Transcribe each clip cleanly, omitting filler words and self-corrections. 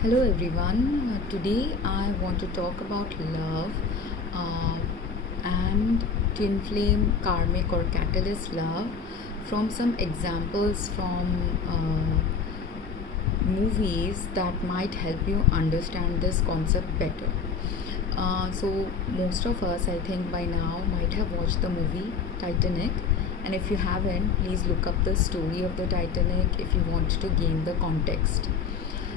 Hello everyone. Today I want to talk about love uh, and twin flame, karmic or catalyst love from some examples from movies that might help you understand this concept better. So, most of us, I think, by now might have watched the movie Titanic, and if you haven't, please look up the story of the Titanic if you want to gain the context.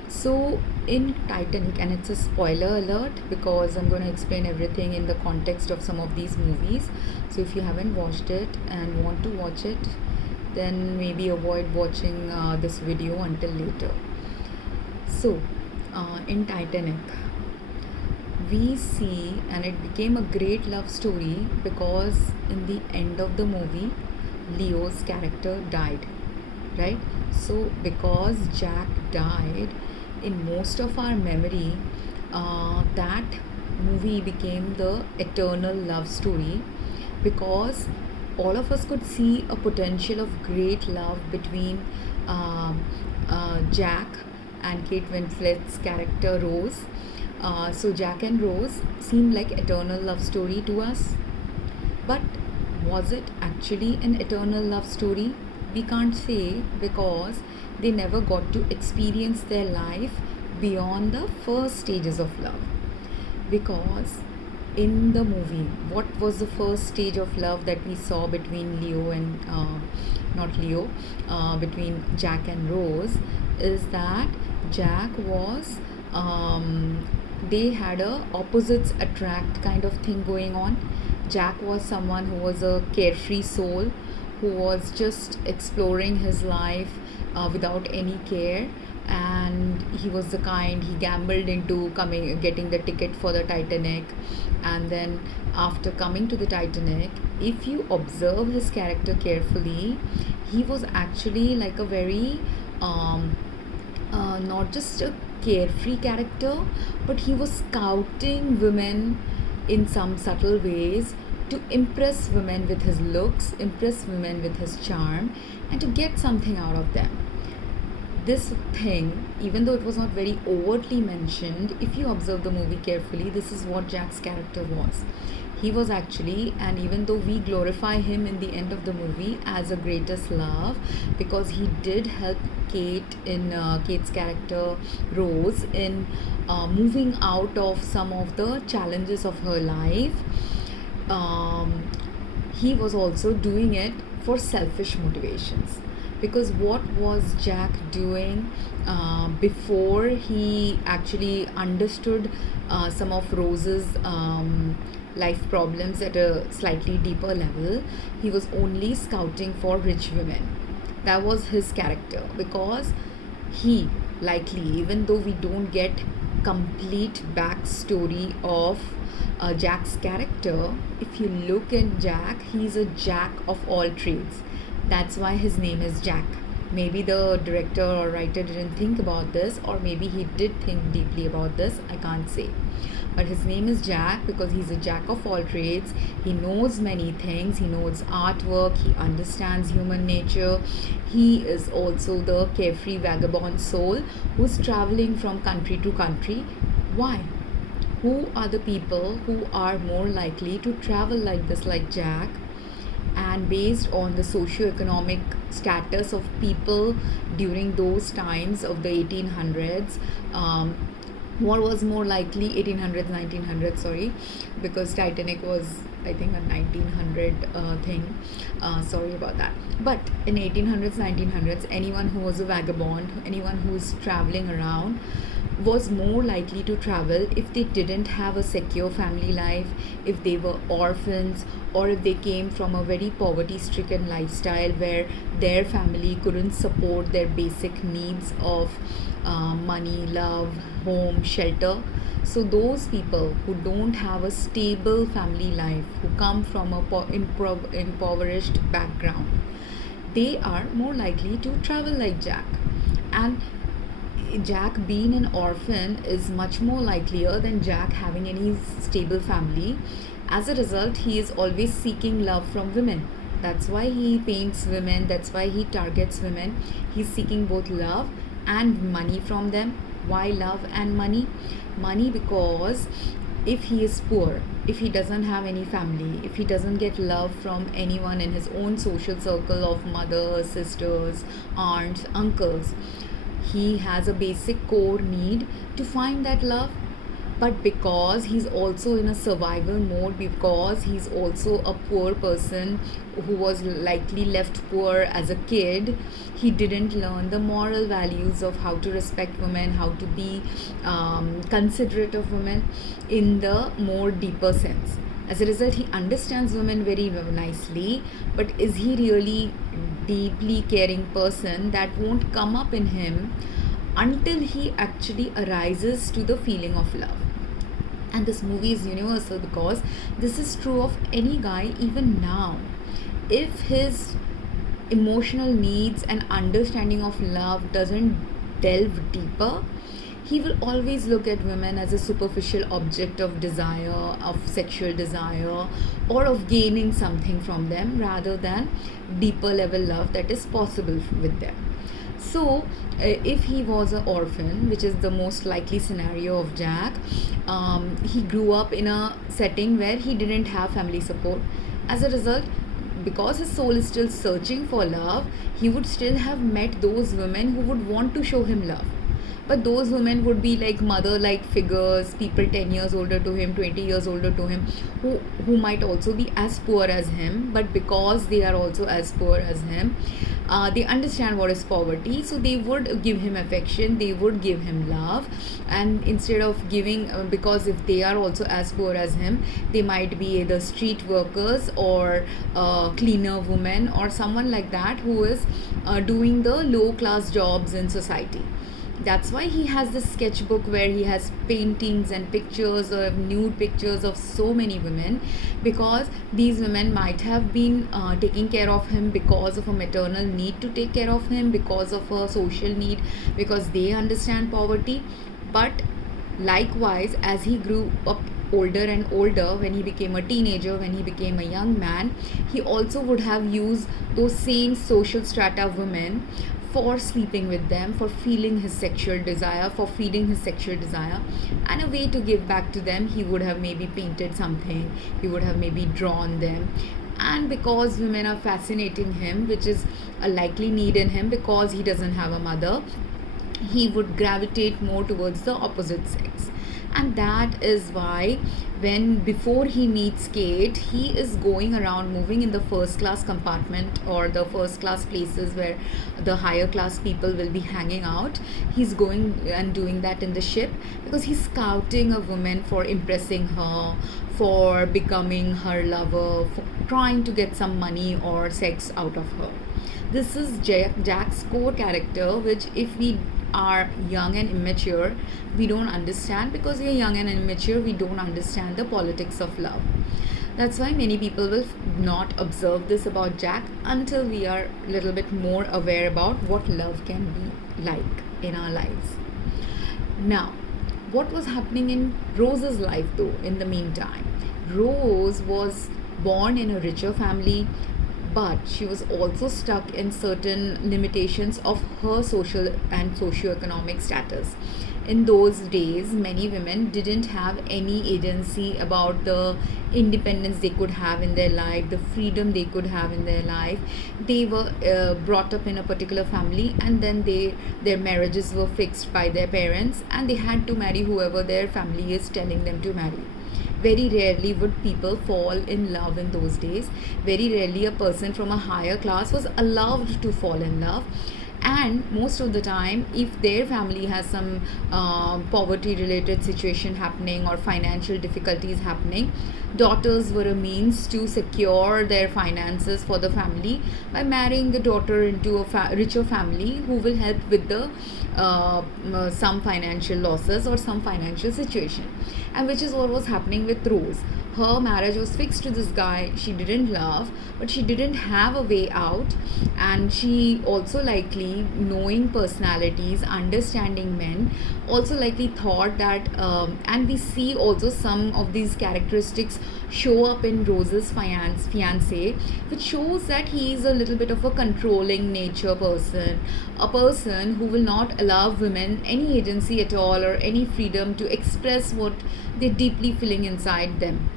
So, in Titanic, and it's a spoiler alert because I'm going to explain everything in the context of some of these movies. So, if you haven't watched it and want to watch it, then maybe avoid watching this video until later. So, in Titanic, we see, and it became a great love story because in the end of the movie, Leo's character died, right? So, because Jack died, in most of our memory, that movie became the eternal love story because all of us could see a potential of great love between Jack and Kate Winslet's character Rose. So Jack and Rose seemed like eternal love story to us. But was it actually an eternal love story? We can't say because they never got to experience their life beyond the first stages of love. Because in the movie, what was the first stage of love that we saw between Leo and not Leo, between Jack and Rose is that Jack was they had a opposites attract kind of thing going on. Jack was someone who was a carefree soul who was just exploring his life without any care, and he was the kind he gambled into getting the ticket for the Titanic. And then after coming to the Titanic, if you observe his character carefully, he was actually like a very not just a carefree character, but he was scouting women in some subtle ways to impress women with his looks, impress women with his charm, and to get something out of them. This thing, even though it was not very overtly mentioned, if you observe the movie carefully, this is what Jack's character was. He was actually, and even though we glorify him in the end of the movie as a greatest love, because he did help Kate in Kate's character Rose in moving out of some of the challenges of her life, he was also doing it for selfish motivations. Because what was Jack doing before he actually understood some of Rose's life problems at a slightly deeper level? He was only scouting for rich women. That was his character, because he likely, even though we don't get complete backstory of Jack's character, if you look at Jack, he's a jack of all trades. That's why his name is Jack. Maybe the director or writer didn't think about this, or maybe he did think deeply about this, I can't say. But his name is Jack because he's a jack of all trades. He knows many things. He knows artwork. He understands human nature. He is also the carefree vagabond soul who's traveling from country to country. Why? Who are the people who are more likely to travel like this, like Jack? And based on the socio-economic status of people during those times of the 1800s, what was more likely? 1800s, 1900s, sorry, because Titanic was, I think, a 1900 thing. Sorry about that. But in 1800s, 1900s, anyone who was a vagabond, anyone who was traveling around, was more likely to travel if they didn't have a secure family life, if they were orphans, or if they came from a very poverty stricken lifestyle where their family couldn't support their basic needs of money, love, home, shelter. So those people who don't have a stable family life, who come from a impoverished background, they are more likely to travel like Jack. And Jack being an orphan is much more likelier than Jack having any stable family. As a result, he is always seeking love from women. That's why he paints women, that's why he targets women. He's seeking both love and money from them. Why love and money? Money because if he is poor, if he doesn't have any family, if he doesn't get love from anyone in his own social circle of mothers, sisters, aunts, uncles, he has a basic core need to find that love. But because he's also in a survival mode, because he's also a poor person who was likely left poor as a kid, he didn't learn the moral values of how to respect women, how to be considerate of women in the more deeper sense. As a result, he understands women very nicely, but is he really deeply caring person? That won't come up in him until he actually arises to the feeling of love. And this movie is universal because this is true of any guy even now. If his emotional needs and understanding of love doesn't delve deeper, he will always look at women as a superficial object of desire, of sexual desire, or of gaining something from them rather than deeper level love that is possible with them. So, if he was an orphan, which is the most likely scenario of Jack, he grew up in a setting where he didn't have family support. As a result, because his soul is still searching for love, he would still have met those women who would want to show him love. But those women would be like mother-like figures, people 10 years older to him, 20 years older to him, who might also be as poor as him. But because they are also as poor as him, they understand what is poverty, so they would give him affection, they would give him love. And instead of giving, because if they are also as poor as him, they might be either street workers or cleaner women or someone like that who is doing the low class jobs in society. That's why he has this sketchbook where he has paintings and pictures of nude pictures of so many women, because these women might have been taking care of him because of a maternal need to take care of him, because of a social need, because they understand poverty. But likewise, as he grew up older and older, when he became a teenager, when he became a young man, he also would have used those same social strata of women for sleeping with them, for feeling his sexual desire, for feeding his sexual desire. And a way to give back to them, he would have maybe painted something, he would have maybe drawn them. And because women are fascinating him, which is a likely need in him because he doesn't have a mother, he would gravitate more towards the opposite sex. And that is why before he meets Kate, he is going around moving in the first class compartment or the first class places where the higher class people will be hanging out. He's going and doing that in the ship because he's scouting a woman for impressing her, for becoming her lover, for trying to get some money or sex out of her. This is Jack's core character, which if we are young and immature, we don't understand. Because we are young and immature, we don't understand the politics of love. That's why many people will not observe this about Jack until we are a little bit more aware about what love can be like in our lives. Now, what was happening in Rose's life though in the meantime? Rose was born in a richer family, but she was also stuck in certain limitations of her social and socio-economic status. In those days, many women didn't have any agency about the independence they could have in their life, the freedom they could have in their life. They were brought up in a particular family, and then their marriages were fixed by their parents, and they had to marry whoever their family is telling them to marry. Very rarely would people fall in love in those days. Very rarely a person from a higher class was allowed to fall in love. And most of the time, if their family has some poverty related situation happening or financial difficulties happening, daughters were a means to secure their finances for the family by marrying the daughter into a richer family who will help with the some financial losses or some financial situation. And which is what was happening with Rose. Her marriage was fixed to this guy she didn't love, but she didn't have a way out. And she also likely, knowing personalities, understanding men, also likely thought that and we see also some of these characteristics show up in Rose's fiance, which shows that he is a little bit of a controlling nature person, a person who will not allow women any agency at all or any freedom to express what they're deeply feeling inside them.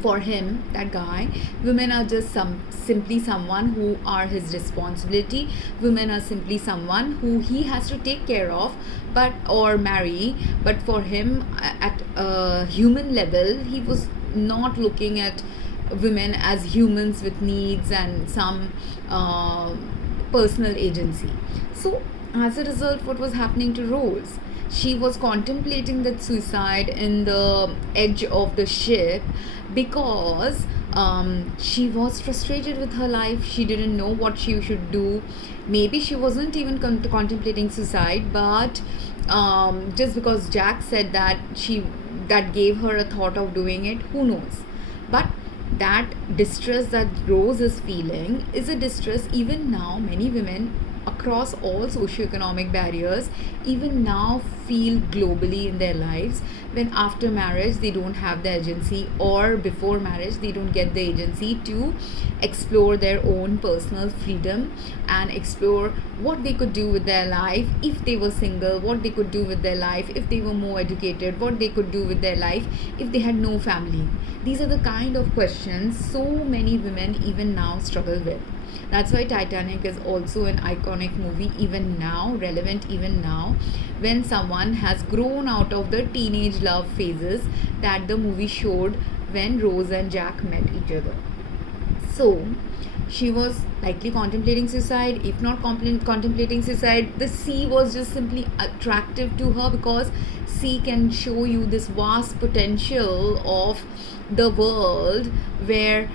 For him, that guy, women are just simply someone who are his responsibility. Women are simply someone who he has to take care of, but or marry. But for him, at a human level, he was not looking at women as humans with needs and some personal agency. So as a result, what was happening to Rose? She was contemplating that suicide in the edge of the ship because she was frustrated with her life. She didn't know what she should do. Maybe she wasn't even contemplating suicide, but just because Jack said that gave her a thought of doing it, who knows? But that distress that Rose is feeling is a distress even now. Many women across all socioeconomic barriers even now feel globally in their lives, when after marriage they don't have the agency, or before marriage they don't get the agency to explore their own personal freedom and explore what they could do with their life if they were single, what they could do with their life if they were more educated, what they could do with their life if they had no family. These are the kind of questions so many women even now struggle with. That's why Titanic is also an iconic movie even now, relevant even now, when someone has grown out of the teenage love phases that the movie showed when Rose and Jack met each other. So she was likely contemplating suicide. If not contemplating suicide, the sea was just simply attractive to her, because sea can show you this vast potential of the world, where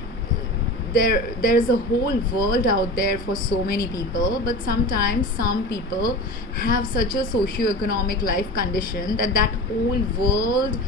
there's a whole world out there for so many people. But sometimes some people have such a socio-economic life condition that whole world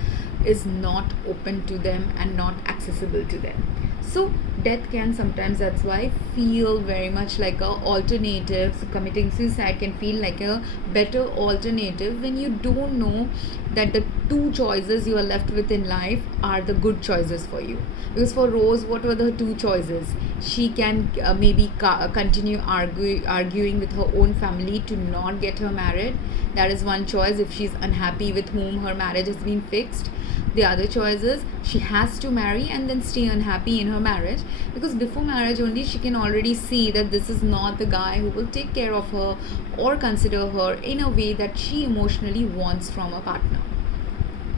is not open to them and not accessible to them. So death can sometimes, that's why, feel very much like a alternative. So committing suicide can feel like a better alternative when you don't know that the two choices you are left with in life are the good choices for you. Because for Rose, what were the two choices? She can maybe continue arguing with her own family to not get her married. That is one choice, if she's unhappy with whom her marriage has been fixed. The other choice is she has to marry and then stay unhappy in her marriage, because before marriage only she can already see that this is not the guy who will take care of her or consider her in a way that she emotionally wants from a partner.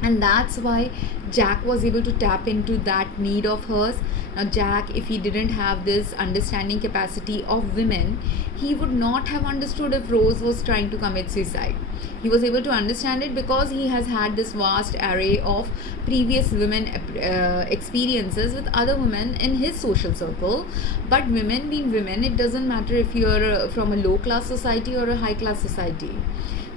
And that's why Jack was able to tap into that need of hers. Now Jack, if he didn't have this understanding capacity of women, he would not have understood if Rose was trying to commit suicide. He was able to understand it because he has had this vast array of previous women experiences with other women in his social circle. But women being women, it doesn't matter if you're from a low class society or a high class society.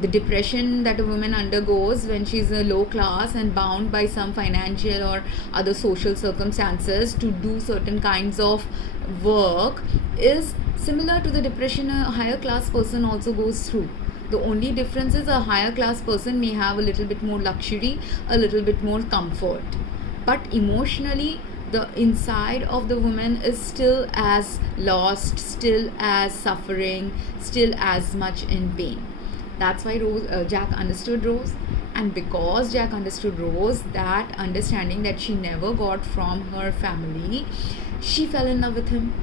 The depression that a woman undergoes when she's a low class and bound by some financial or other social circumstances to do certain kinds of work is similar to the depression a higher class person also goes through. The only difference is a higher class person may have a little bit more luxury, a little bit more comfort. But emotionally, the inside of the woman is still as lost, still as suffering, still as much in pain. That's why Jack understood Rose. And because Jack understood Rose, that understanding that she never got from her family, she fell in love with him.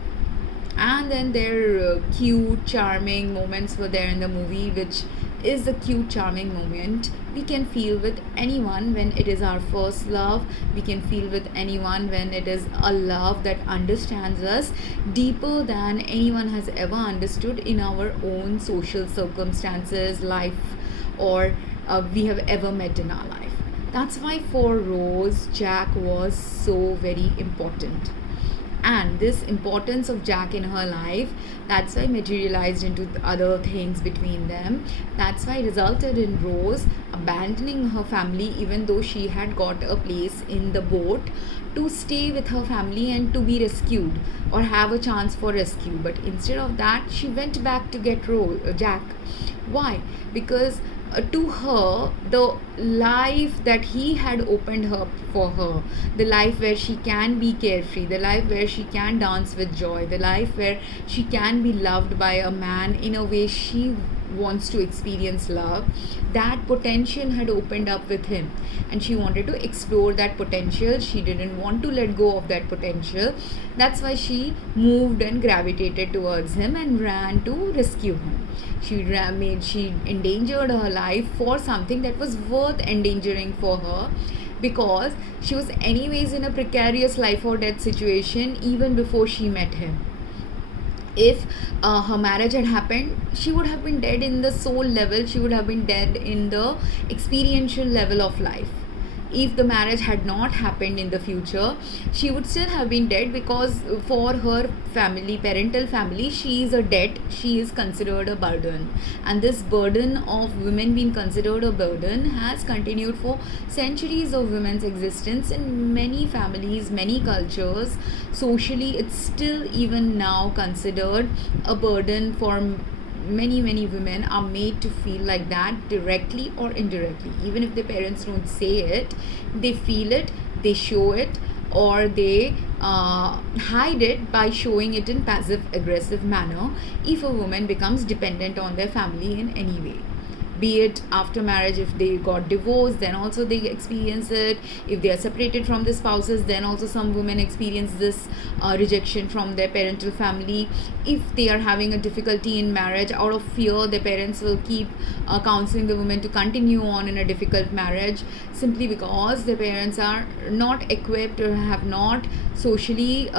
And then their cute, charming moments were there in the movie, which is a cute, charming moment we can feel with anyone when it is our first love. We can feel with anyone when it is a love that understands us deeper than anyone has ever understood in our own social circumstances, life, or we have ever met in our life. That's why for Rose, Jack was so very important. And this importance of Jack in her life, that's why materialized into other things between them. That's why resulted in Rose abandoning her family, even though she had got a place in the boat to stay with her family and to be rescued or have a chance for rescue. But instead of that, she went back to get Jack. Why? Because to her, the life that he had opened her for her, the life where she can be carefree, the life where she can dance with joy, the life where she can be loved by a man in a way she wants to experience love, that potential had opened up with him, and she wanted to explore that potential. She didn't want to let go of that potential. That's why she moved and gravitated towards him and ran to rescue him. She endangered her life for something that was worth endangering for her, because she was anyways in a precarious life or death situation even before she met him. If her marriage had happened, she would have been dead in the soul level, she would have been dead in the experiential level of life. If the marriage had not happened in the future, she would still have been dead, because for her family, parental family, she is a debt, she is considered a burden. And this burden of women being considered a burden has continued for centuries of women's existence in many families, many cultures. Socially, it's still even now considered a burden. For many women are made to feel like that, directly or indirectly. Even if their parents don't say it, they feel it, they show it, or they hide it by showing it in passive aggressive manner if a woman becomes dependent on their family in any way. Be it after marriage, if they got divorced, then also they experience it. If they are separated from their spouses, then also some women experience this rejection from their parental family. If they are having a difficulty in marriage, out of fear, their parents will keep counseling the woman to continue on in a difficult marriage, simply because their parents are not equipped or have not socially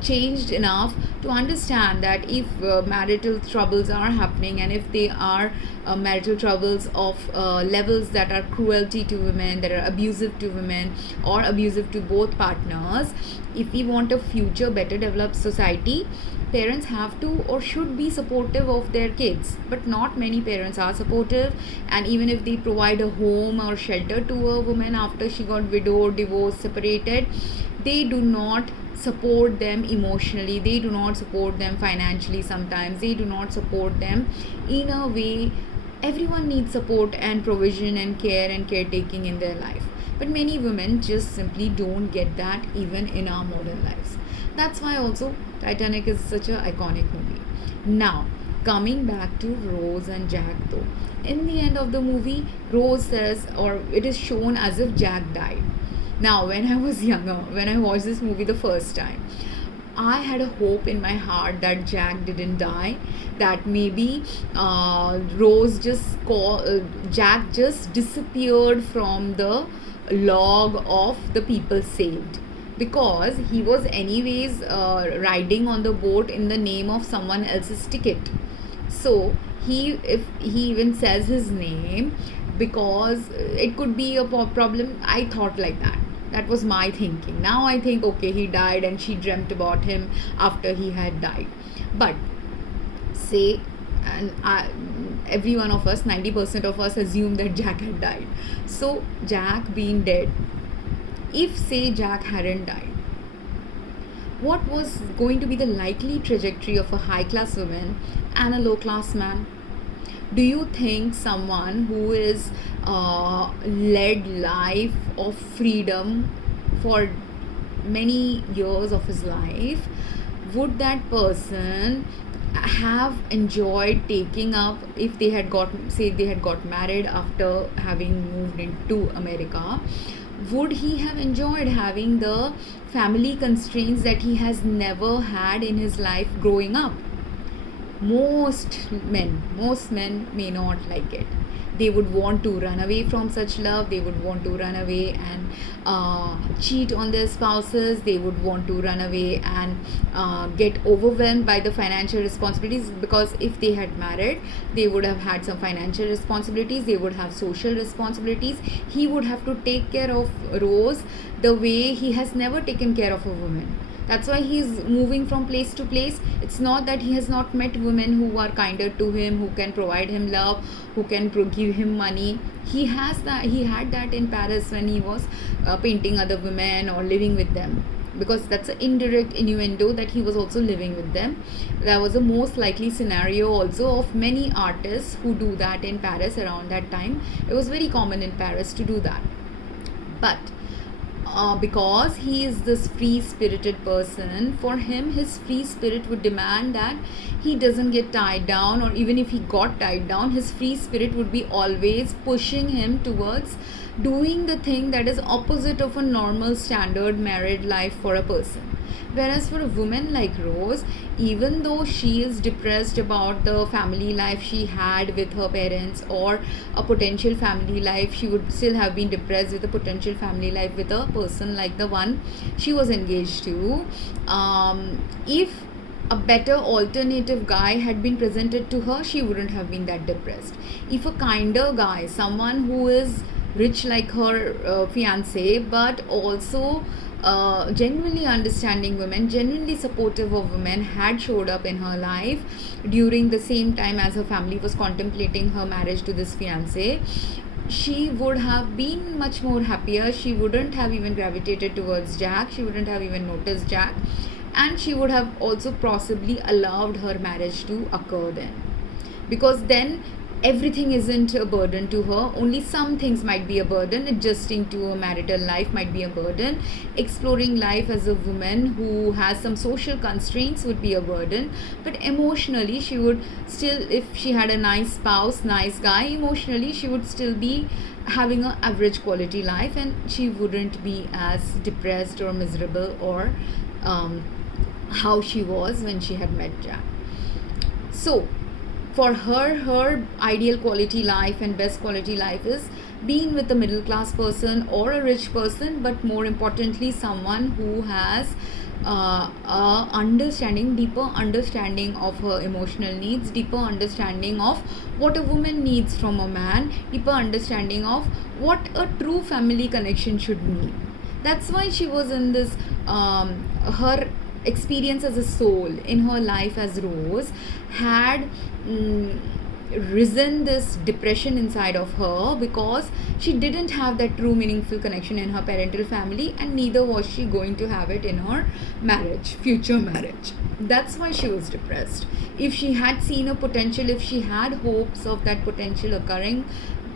changed enough to understand that if marital troubles are happening, and if they are marital troubles of levels that are cruelty to women, that are abusive to women or abusive to both partners, if we want a future better developed society, parents have to or should be supportive of their kids. But not many parents are supportive, and even if they provide a home or shelter to a woman after she got widowed, divorced, separated, they do not support them emotionally, they do not support them financially, sometimes they do not support them in a way. Everyone needs support and provision and care and caretaking in their life, but many women just simply don't get that even in our modern lives. That's why also Titanic is such an iconic movie. Now, coming back to Rose and Jack though, in the end of the movie, Rose says, or it is shown as if Jack died. Now, when I was younger, when I watched this movie the first time, I had a hope in my heart that Jack didn't die, that maybe Jack just disappeared from the log of the people saved, because he was anyways riding on the boat in the name of someone else's ticket. So if he even says his name, because it could be a problem. I thought like that. That was my thinking. Now I think, okay, he died and she dreamt about him after he had died. But say, every one of us, 90% of us, assume that Jack had died. So Jack being dead, if say Jack hadn't died, what was going to be the likely trajectory of a high class woman and a low class man? Do you think someone who is led life of freedom for many years of his life, would that person have enjoyed taking up, if they had got married after having moved into America, would he have enjoyed having the family constraints that he has never had in his life growing up? Most men may not like it. They would want to run away from such love. They would want to run away and cheat on their spouses. They would want to run away and get overwhelmed by the financial responsibilities, because if they had married, they would have had some financial responsibilities, they would have social responsibilities. He would have to take care of Rose the way he has never taken care of a woman. That's why he's moving from place to place. It's not that he has not met women who are kinder to him, who can provide him love, who can give him money. He has that. He had that in Paris when he was painting other women or living with them, because that's an indirect innuendo that he was also living with them. That was a most likely scenario also of many artists who do that in Paris around that time. It was very common in Paris to do that. But because he is this free spirited person, for him his free spirit would demand that he doesn't get tied down, or even if he got tied down, his free spirit would be always pushing him towards doing the thing that is opposite of a normal standard married life for a person. Whereas for a woman like Rose, even though she is depressed about the family life she had with her parents, or a potential family life, she would still have been depressed with a potential family life with a person like the one she was engaged to. If a better alternative guy had been presented to her, she wouldn't have been that depressed. If a kinder guy, someone who is rich like her fiance, but also genuinely understanding women, genuinely supportive of women, had showed up in her life during the same time as her family was contemplating her marriage to this fiance, she would have been much more happier. She wouldn't have even gravitated towards Jack. She wouldn't have even noticed Jack. And she would have also possibly allowed her marriage to occur then. Because then everything isn't a burden to her. Only some things might be a burden. Adjusting to a marital life might be a burden. Exploring life as a woman who has some social constraints would be a burden. But emotionally, she would still, if she had a nice spouse, nice guy, emotionally she would still be having an average quality life, and she wouldn't be as depressed or miserable or how she was when she had met Jack. So for her ideal quality life and best quality life is being with a middle class person or a rich person, but more importantly someone who has deeper understanding of her emotional needs, deeper understanding of what a woman needs from a man, deeper understanding of what a true family connection should mean. That's why she was in this her experience as a soul in her life as Rose had risen this depression inside of her, because she didn't have that true meaningful connection in her parental family, and neither was she going to have it in her future marriage. That's why she was depressed. If she had seen a potential, if she had hopes of that potential occurring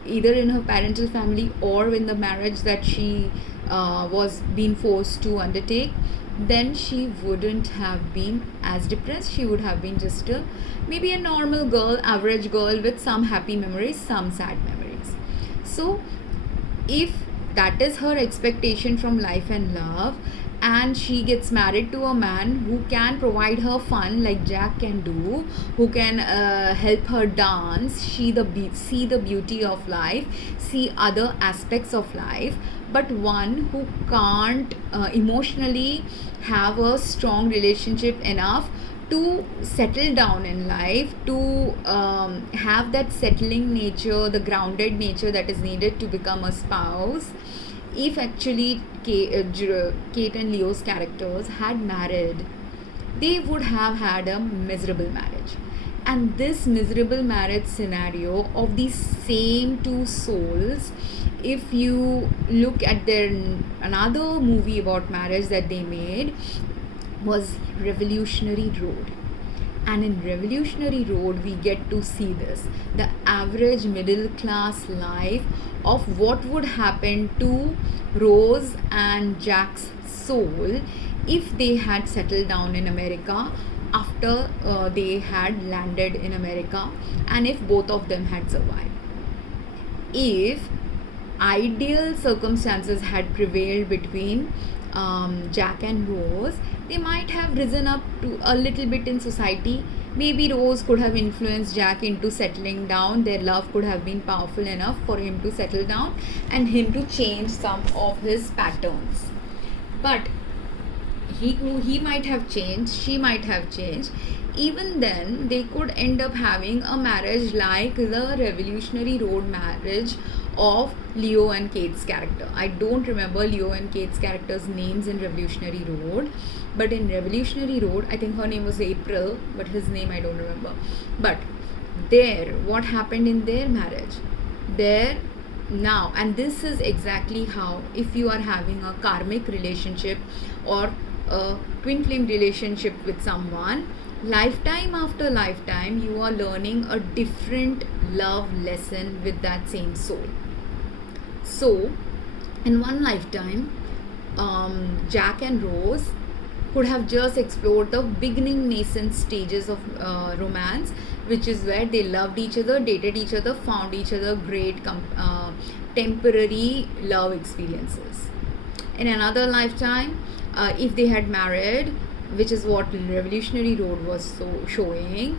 either in her parental family or in the marriage that she was being forced to undertake, then she wouldn't have been as depressed. She would have been just maybe a normal girl, average girl with some happy memories, some sad memories. So if that is her expectation from life and love, and she gets married to a man who can provide her fun like Jack can do, who can help her dance, see the beauty of life, see other aspects of life, but one who can't emotionally have a strong relationship enough to settle down in life, to have that settling nature, the grounded nature that is needed to become a spouse. If actually Kate and Leo's characters had married, they would have had a miserable marriage. And this miserable marriage scenario of these same two souls, if you look at their another movie about marriage that they made, was Revolutionary Road. And in Revolutionary Road, we get to see this, the average middle class life of what would happen to Rose and Jack's soul if they had settled down in America after they had landed in America, and if both of them had survived. If ideal circumstances had prevailed between Jack and Rose, they might have risen up to a little bit in society. Maybe Rose could have influenced Jack into settling down. Their love could have been powerful enough for him to settle down and him to change some of his patterns. But he might have changed, she might have changed. Even then, they could end up having a marriage like the Revolutionary Road marriage of Leo and Kate's character. I don't remember Leo and Kate's characters' names in Revolutionary Road, but in Revolutionary Road, I think her name was April, but his name I don't remember. But there, what happened in their marriage? There, now, and this is exactly how, if you are having a karmic relationship or a twin flame relationship with someone, lifetime after lifetime, you are learning a different love lesson with that same soul. So, in one lifetime, Jack and Rose could have just explored the beginning nascent stages of romance, which is where they loved each other, dated each other, found each other great temporary love experiences. In another lifetime, if they had married, which is what Revolutionary Road was showing,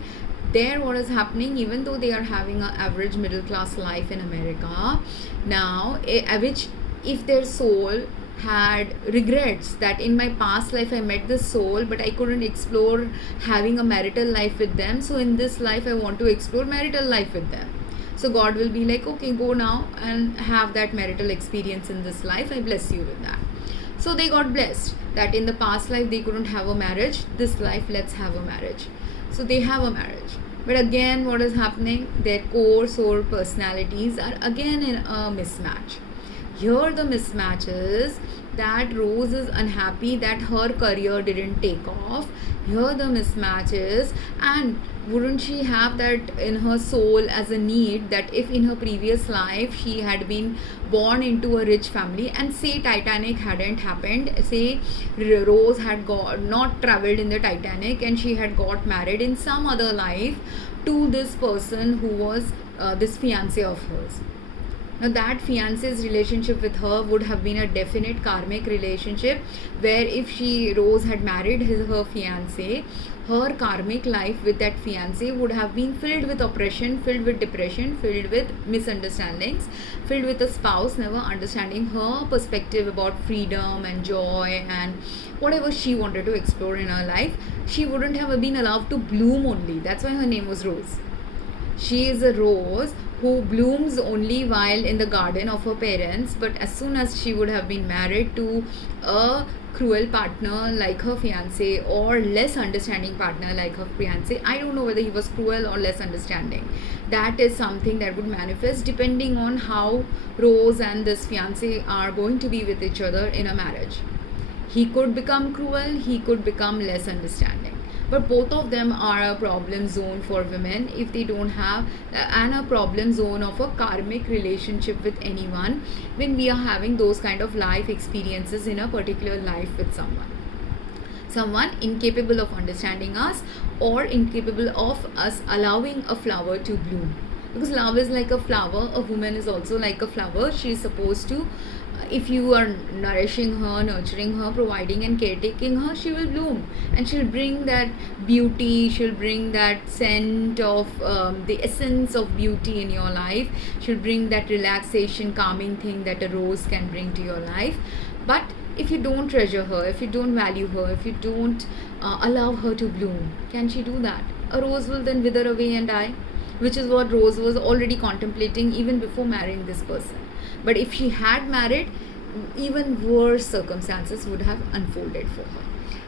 there what is happening, even though they are having an average middle class life in America now, which if their soul had regrets that in my past life I met this soul but I couldn't explore having a marital life with them, so in this life I want to explore marital life with them. So God will be like, okay, go now and have that marital experience in this life, I bless you with that. So they got blessed that in the past life they couldn't have a marriage, this life let's have a marriage. So they have a marriage. But again, what is happening, their core soul personalities are again in a mismatch. Here the mismatch is that Rose is unhappy that her career didn't take off. Here the mismatch is, and wouldn't she have that in her soul as a need, that if in her previous life she had been born into a rich family, and say Titanic hadn't happened, say Rose had not traveled in the Titanic and she had got married in some other life to this person who was this fiancé of hers. Now that fiance's relationship with her would have been a definite karmic relationship, where if Rose had married her fiancé, her karmic life with that fiancé would have been filled with oppression, filled with depression, filled with misunderstandings, filled with a spouse never understanding her perspective about freedom and joy and whatever she wanted to explore in her life. She wouldn't have been allowed to bloom only. That's why her name was Rose. She is a rose who blooms only while in the garden of her parents, but as soon as she would have been married to a cruel partner like her fiancé, or less understanding partner like her fiancé, I don't know whether he was cruel or less understanding. That is something that would manifest depending on how Rose and this fiancé are going to be with each other in a marriage. He could become cruel, he could become less understanding. But both of them are a problem zone for women if they don't have, and a problem zone of a karmic relationship with anyone when we are having those kind of life experiences in a particular life with someone incapable of understanding us, or incapable of us allowing a flower to bloom. Because love is like a flower, a woman is also like a flower. She is supposed to, if you are nourishing her, nurturing her, providing and caretaking her, she will bloom and she'll bring that beauty, she'll bring that scent of the essence of beauty in your life. She'll bring that relaxation, calming thing that a rose can bring to your life. But if you don't treasure her, if you don't value her, if you don't allow her to bloom, can she do that? A rose will then wither away and die, which is what Rose was already contemplating even before marrying this person. But if she had married, even worse circumstances would have unfolded for her.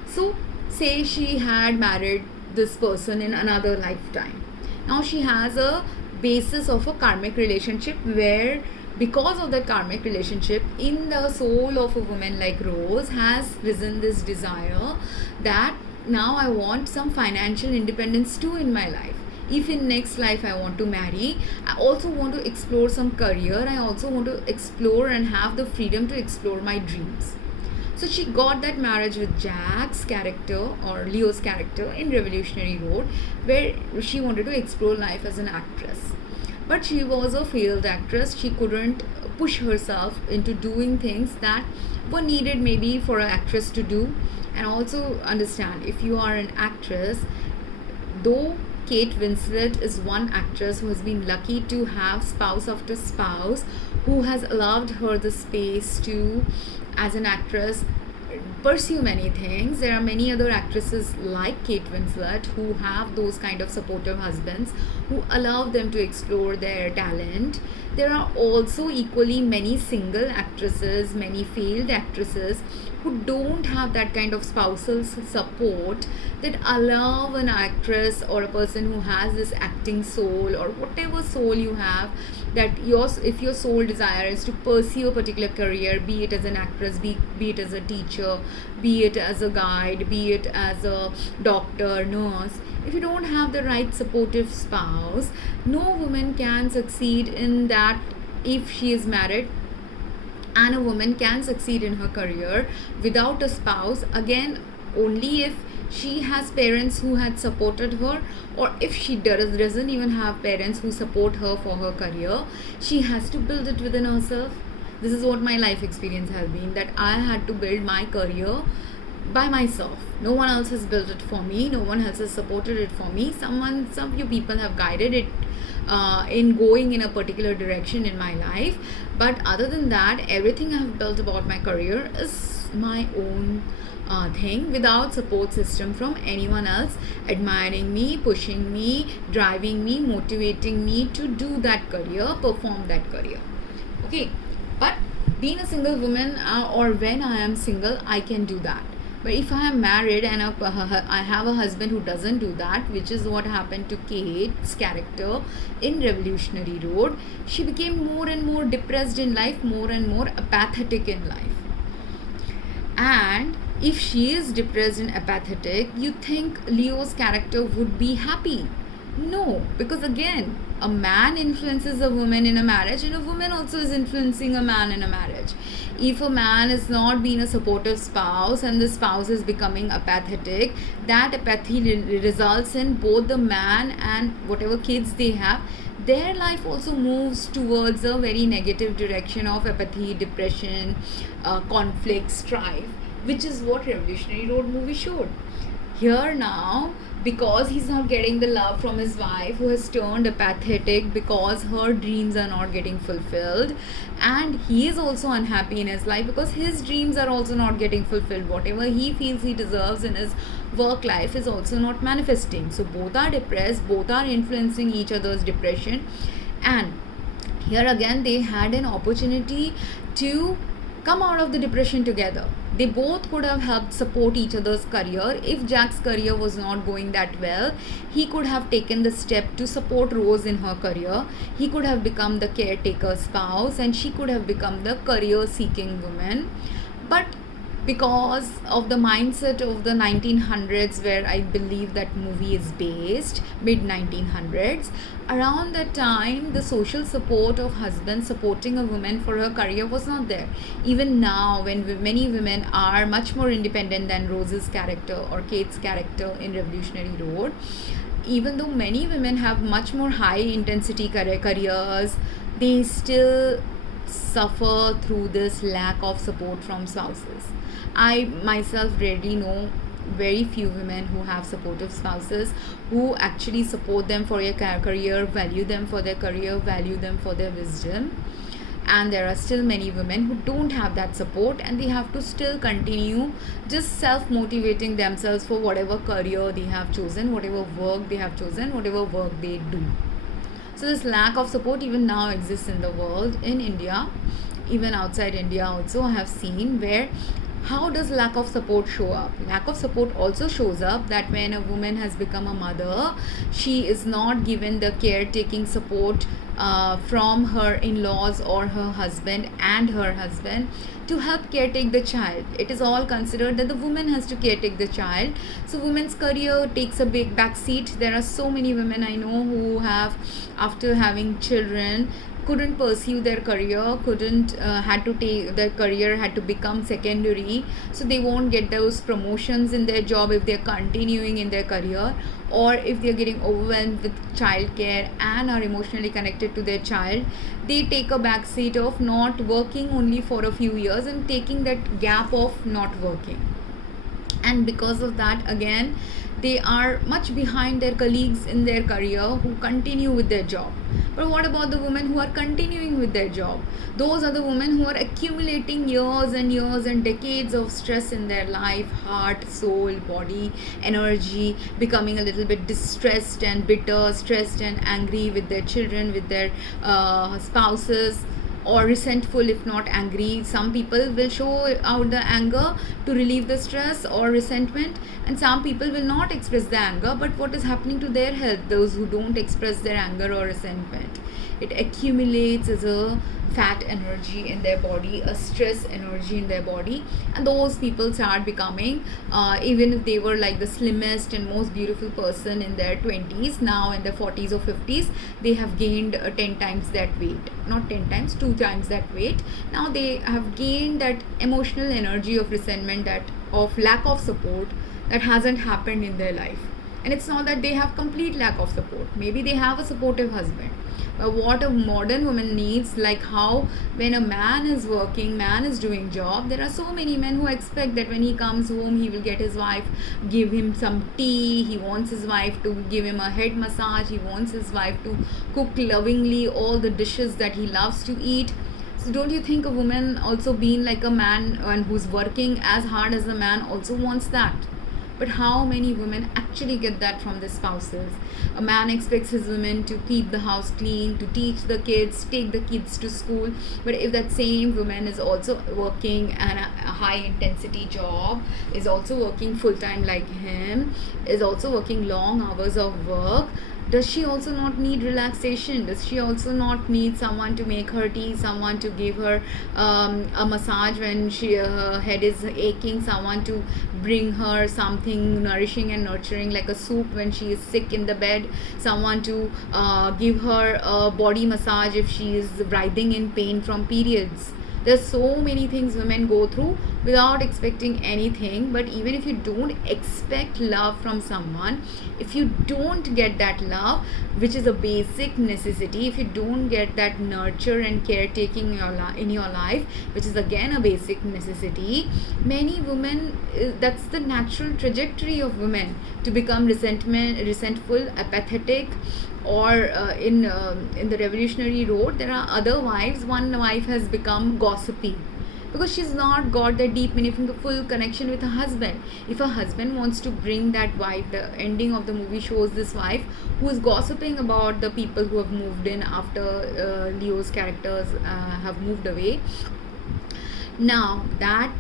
So, say she had married this person in another lifetime. Now she has a basis of a karmic relationship where, because of that karmic relationship, in the soul of a woman like Rose has risen this desire that now I want some financial independence too in my life. If in next life I want to marry, I also want to explore some career, I also want to explore and have the freedom to explore my dreams. So she got that marriage with Jack's character, or Leo's character, in Revolutionary Road, where she wanted to explore life as an actress. But she was a failed actress. She couldn't push herself into doing things that were needed maybe for an actress to do. And also understand, if you are an actress, though Kate Winslet is one actress who has been lucky to have spouse after spouse who has allowed her the space to, as an actress, pursue many things. There are many other actresses like Kate Winslet who have those kind of supportive husbands who allow them to explore their talent. There are also equally many single actresses, many failed actresses who don't have that kind of spousal support that allow an actress or a person who has this acting soul, or whatever soul you have, that if your sole desire is to pursue a particular career, be it as an actress, be it as a teacher, be it as a guide, be it as a doctor, nurse, if you don't have the right supportive spouse, no woman can succeed in that if she is married. And a woman can succeed in her career without a spouse, again, only if she has parents who had supported her, or if she doesn't even have parents who support her for her career, she has to build it within herself. This is what my life experience has been, that I had to build my career by myself. No one else has built it for me, no one else has supported it for me. Some few people have guided it in going in a particular direction in my life, but other than that, everything I have built about my career is my own thing, without support system from anyone else admiring me, pushing me, driving me, motivating me to do that career, perform that career. Okay, but being a single woman, or when I am single, I can do that. But if I am married and I have a husband who doesn't do that, which is what happened to Kate's character in Revolutionary Road, she became more and more depressed in life, more and more apathetic in life. And if she is depressed and apathetic, you think Leo's character would be happy? No, because again, a man influences a woman in a marriage, and a woman also is influencing a man in a marriage. If a man is not being a supportive spouse and the spouse is becoming apathetic, that apathy results in both the man and whatever kids they have, their life also moves towards a very negative direction of apathy, depression, conflict, strife, which is what Revolutionary Road movie showed. Here now, because he's not getting the love from his wife, who has turned apathetic because her dreams are not getting fulfilled, and he is also unhappy in his life because his dreams are also not getting fulfilled. Whatever he feels he deserves in his work life is also not manifesting. So both are depressed, both are influencing each other's depression, and here again they had an opportunity to come out of the depression together. They both could have helped support each other's career. If Jack's career was not going that well, he could have taken the step to support Rose in her career. He could have become the caretaker spouse, and she could have become the career seeking woman. But because of the mindset of the 1900s, where I believe that movie is based, mid 1900s, around that time the social support of husband supporting a woman for her career was not there. Even now, when many women are much more independent than Rose's character or Kate's character in Revolutionary Road, even though many women have much more high intensity careers, they still suffer through this lack of support from spouses. I myself rarely know very few women who have supportive spouses who actually support them for their career, value them for their career, value them for their wisdom. And there are still many women who don't have that support, and they have to still continue just self-motivating themselves for whatever career they have chosen, whatever work they have chosen, whatever work they do. So this lack of support even now exists in the world, in India, even outside India also I have seen. Where how does lack of support show up? Lack of support also shows up that when a woman has become a mother, she is not given the caretaking support from her in-laws or her husband and her husband to help caretake the child. It is all considered that the woman has to caretake the child. So women's career takes a big backseat. There are so many women I know who have, after having children, couldn't pursue their career, had to take their career, had to become secondary, so they won't get those promotions in their job if they're continuing in their career, or if they're getting overwhelmed with childcare and are emotionally connected to their child, they take a backseat of not working only for a few years and taking that gap of not working. And because of that, again, they are much behind their colleagues in their career who continue with their job. But what about the women who are continuing with their job? Those are the women who are accumulating years and years and decades of stress in their life, heart, soul, body, energy, becoming a little bit distressed and bitter, stressed and angry with their children, with their spouses, or resentful if not angry. Some people will show out the anger to relieve the stress or resentment, and some people will not express the anger. But what is happening to their health? Those who don't express their anger or resentment, it accumulates as a fat energy in their body, a stress energy in their body, and those people start becoming, even if they were like the slimmest and most beautiful person in their 20s, now in their 40s or 50s, they have gained 10 times that weight. Not 10 times, 2 times that weight. Now they have gained that emotional energy of resentment, that of lack of support that hasn't happened in their life. And it's not that they have complete lack of support. Maybe they have a supportive husband. But what a modern woman needs, like how when a man is working, man is doing job, there are so many men who expect that when he comes home, he will get his wife, give him some tea, he wants his wife to give him a head massage, he wants his wife to cook lovingly all the dishes that he loves to eat. So don't you think a woman also being like a man and who's working as hard as a man also wants that? But how many women actually get that from their spouses? A man expects his women to keep the house clean, to teach the kids, take the kids to school. But if that same woman is also working and a high intensity job, is also working full time like him, is also working long hours of work, does she also not need relaxation? Does she also not need someone to make her tea, someone to give her a massage when her head is aching, someone to bring her something nourishing and nurturing like a soup when she is sick in the bed, someone to give her a body massage if she is writhing in pain from periods? There's so many things women go through without expecting anything. But even if you don't expect love from someone, if you don't get that love, which is a basic necessity, if you don't get that nurture and caretaking in your life, which is again a basic necessity, many women, that's the natural trajectory of women, to become resentful, apathetic, or in the revolutionary road, there are other wives. One wife has become gossipy because she's not got that deep, meaningful connection with her husband. If her husband wants to bring that wife, the ending of the movie shows this wife who is gossiping about the people who have moved in after Leo's characters have moved away. Now that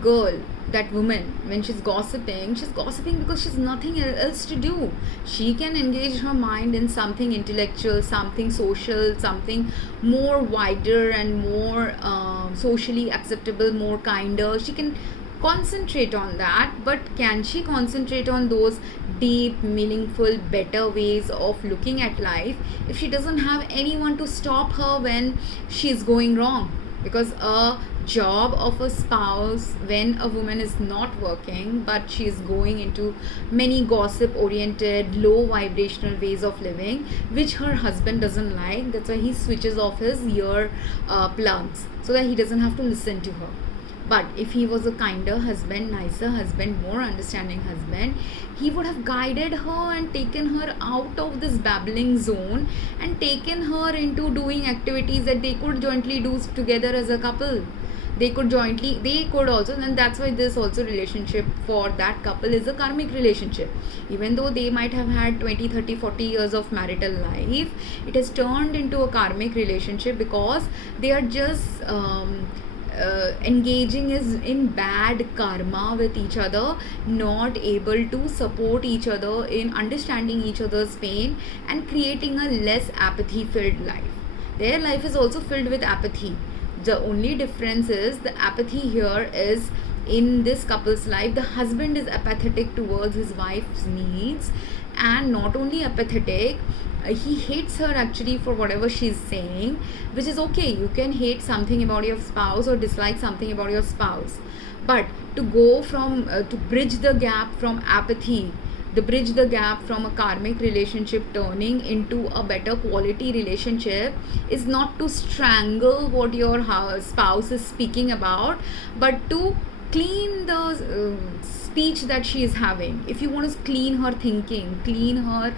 girl, that woman, when she's gossiping because she's nothing else to do. She can engage her mind in something intellectual, something social, something more wider and more socially acceptable, more kinder. She can concentrate on that. But can she concentrate on those deep, meaningful, better ways of looking at life if she doesn't have anyone to stop her when she's going wrong? Because a job of a spouse, when a woman is not working but she is going into many gossip oriented, low vibrational ways of living, which her husband doesn't like, that's why he switches off his ear plugs so that he doesn't have to listen to her. But if he was a kinder husband, nicer husband, more understanding husband, he would have guided her and taken her out of this babbling zone and taken her into doing activities that they could jointly do together as a couple. They could also, and that's why this also relationship for that couple is a karmic relationship. Even though they might have had 20, 30, 40 years of marital life, it has turned into a karmic relationship because they are just engaging in bad karma with each other, not able to support each other in understanding each other's pain and creating a less apathy filled life. Their life is also filled with apathy. The only difference is the apathy here is in this couple's life, the husband is apathetic towards his wife's needs, and not only apathetic, he hates her actually for whatever she's saying, which is okay. You can hate something about your spouse or dislike something about your spouse, but to go from to bridge the gap from apathy, bridge the gap from a karmic relationship turning into a better quality relationship, is not to strangle what your spouse is speaking about, but to clean the speech that she is having. If you want to clean her thinking, clean her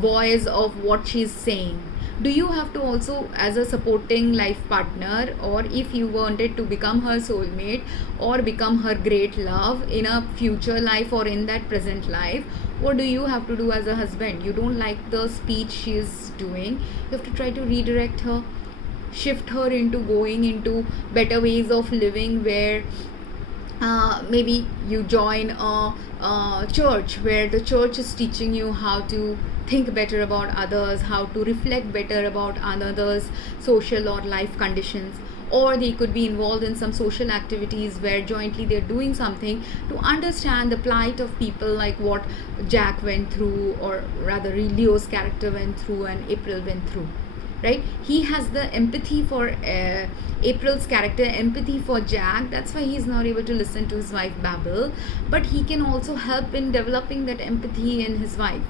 voice of what she is saying, do you have to also, as a supporting life partner, or if you wanted to become her soulmate or become her great love in a future life or in that present life, what do you have to do as a husband? You don't like the speech she is doing, you have to try to redirect her, shift her into going into better ways of living, where maybe you join a church where the church is teaching you how to think better about others, how to reflect better about others' social or life conditions. Or they could be involved in some social activities where jointly they're doing something to understand the plight of people, like what Jack went through, or rather Leo's character went through and April went through. right? He has the empathy for April's character, empathy for Jack. That's why he's not able to listen to his wife babble, but he can also help in developing that empathy in his wife.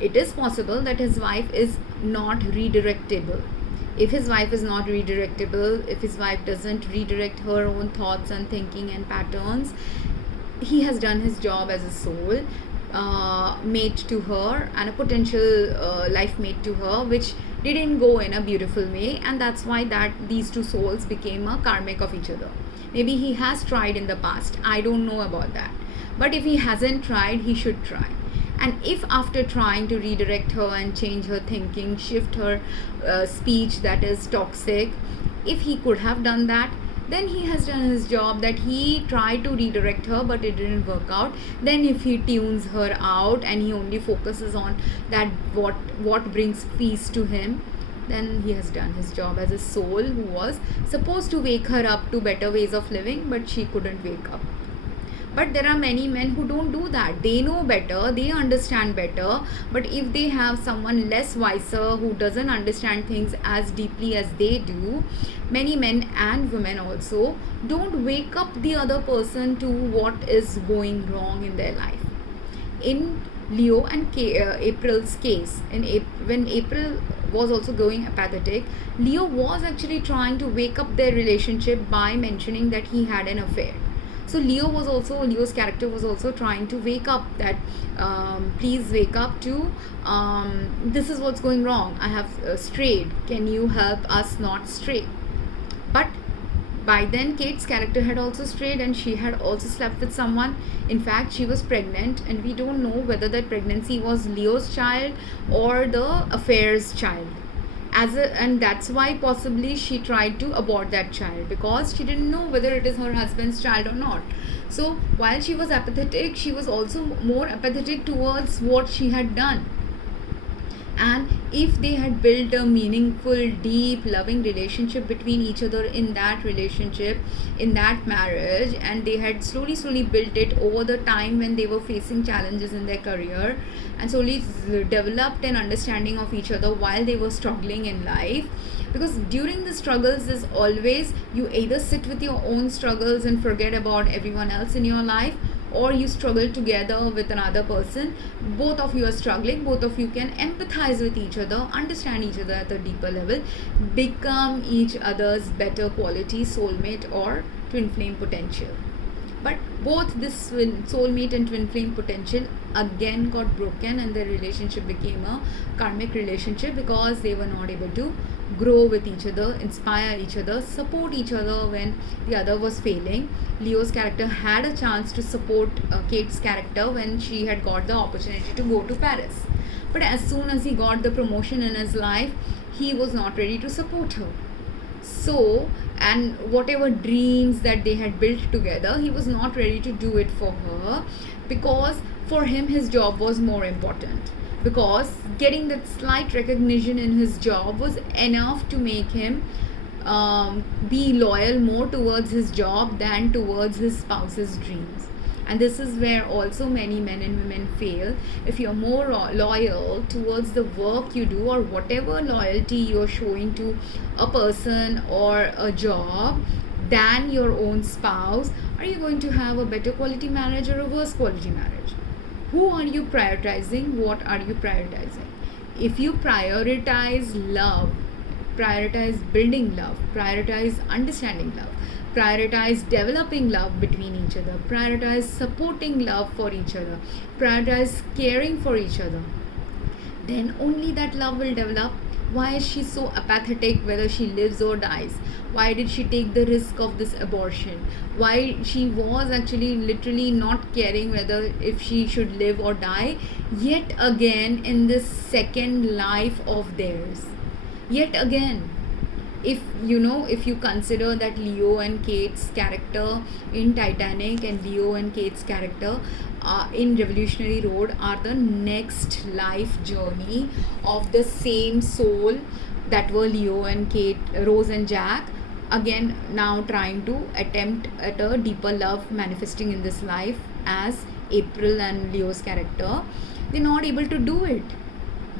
It is possible that his wife is not redirectable. If his wife is not redirectable, if his wife doesn't redirect her own thoughts and thinking and patterns, he has done his job as a soul mate to her and a potential life mate to her, which didn't go in a beautiful way, and that's why that these two souls became a karmic of each other. Maybe he has tried in the past, I don't know about that, but if he hasn't tried, he should try. And if after trying to redirect her and change her thinking, shift her speech that is toxic, if he could have done that, then he has done his job, that he tried to redirect her but it didn't work out. Then if he tunes her out and he only focuses on that what brings peace to him, then he has done his job as a soul who was supposed to wake her up to better ways of living, but she couldn't wake up. But there are many men who don't do that. They know better, they understand better, but if they have someone less wiser who doesn't understand things as deeply as they do, many men and women also don't wake up the other person to what is going wrong in their life. In Leo and April's case, when April was also going apathetic, Leo was actually trying to wake up their relationship by mentioning that he had an affair. So Leo's character was also trying to wake up that please wake up to this is what's going wrong. I have strayed. Can you help us not stray? But by then Kate's character had also strayed and she had also slept with someone. In fact, she was pregnant, and we don't know whether that pregnancy was Leo's child or the affair's child. And that's why possibly she tried to abort that child, because she didn't know whether it is her husband's child or not. So while she was apathetic, she was also more apathetic towards what she had done. And if they had built a meaningful, deep, loving relationship between each other in that relationship, in that marriage, and they had slowly built it over the time when they were facing challenges in their career, and slowly developed an understanding of each other while they were struggling in life. Because during the struggles is always, you either sit with your own struggles and forget about everyone else in your life, or you struggle together with another person. Both of you are struggling, both of you can empathize with each other, understand each other at a deeper level, become each other's better quality soulmate or twin flame potential. But both this soulmate and twin flame potential again got broken, and their relationship became a karmic relationship because they were not able to grow with each other, inspire each other, support each other when the other was failing. Leo's character had a chance to support Kate's character when she had got the opportunity to go to Paris. But as soon as he got the promotion in his life, he was not ready to support her. So, and whatever dreams that they had built together, he was not ready to do it for her, because for him his job was more important, because getting that slight recognition in his job was enough to make him be loyal more towards his job than towards his spouse's dreams. And this is where also many men and women fail. If you're more loyal towards the work you do, or whatever loyalty you're showing to a person or a job than your own spouse, are you going to have a better quality marriage or a worse quality marriage? Who are you prioritizing? What are you prioritizing? If you prioritize love, prioritize building love, prioritize understanding love, prioritize developing love between each other, prioritize supporting love for each other, prioritize caring for each other, then only that love will develop. Why is she so apathetic whether she lives or dies? Why did she take the risk of this abortion? Why she was actually literally not caring whether if she should live or die, yet again in this second life of theirs. Yet again, if you consider that Leo and Kate's character in Titanic and Leo and Kate's character in Revolutionary Road are the next life journey of the same soul that were Leo and Kate, Rose and Jack, again now trying to attempt at a deeper love manifesting in this life as April and Leo's character, they're not able to do it.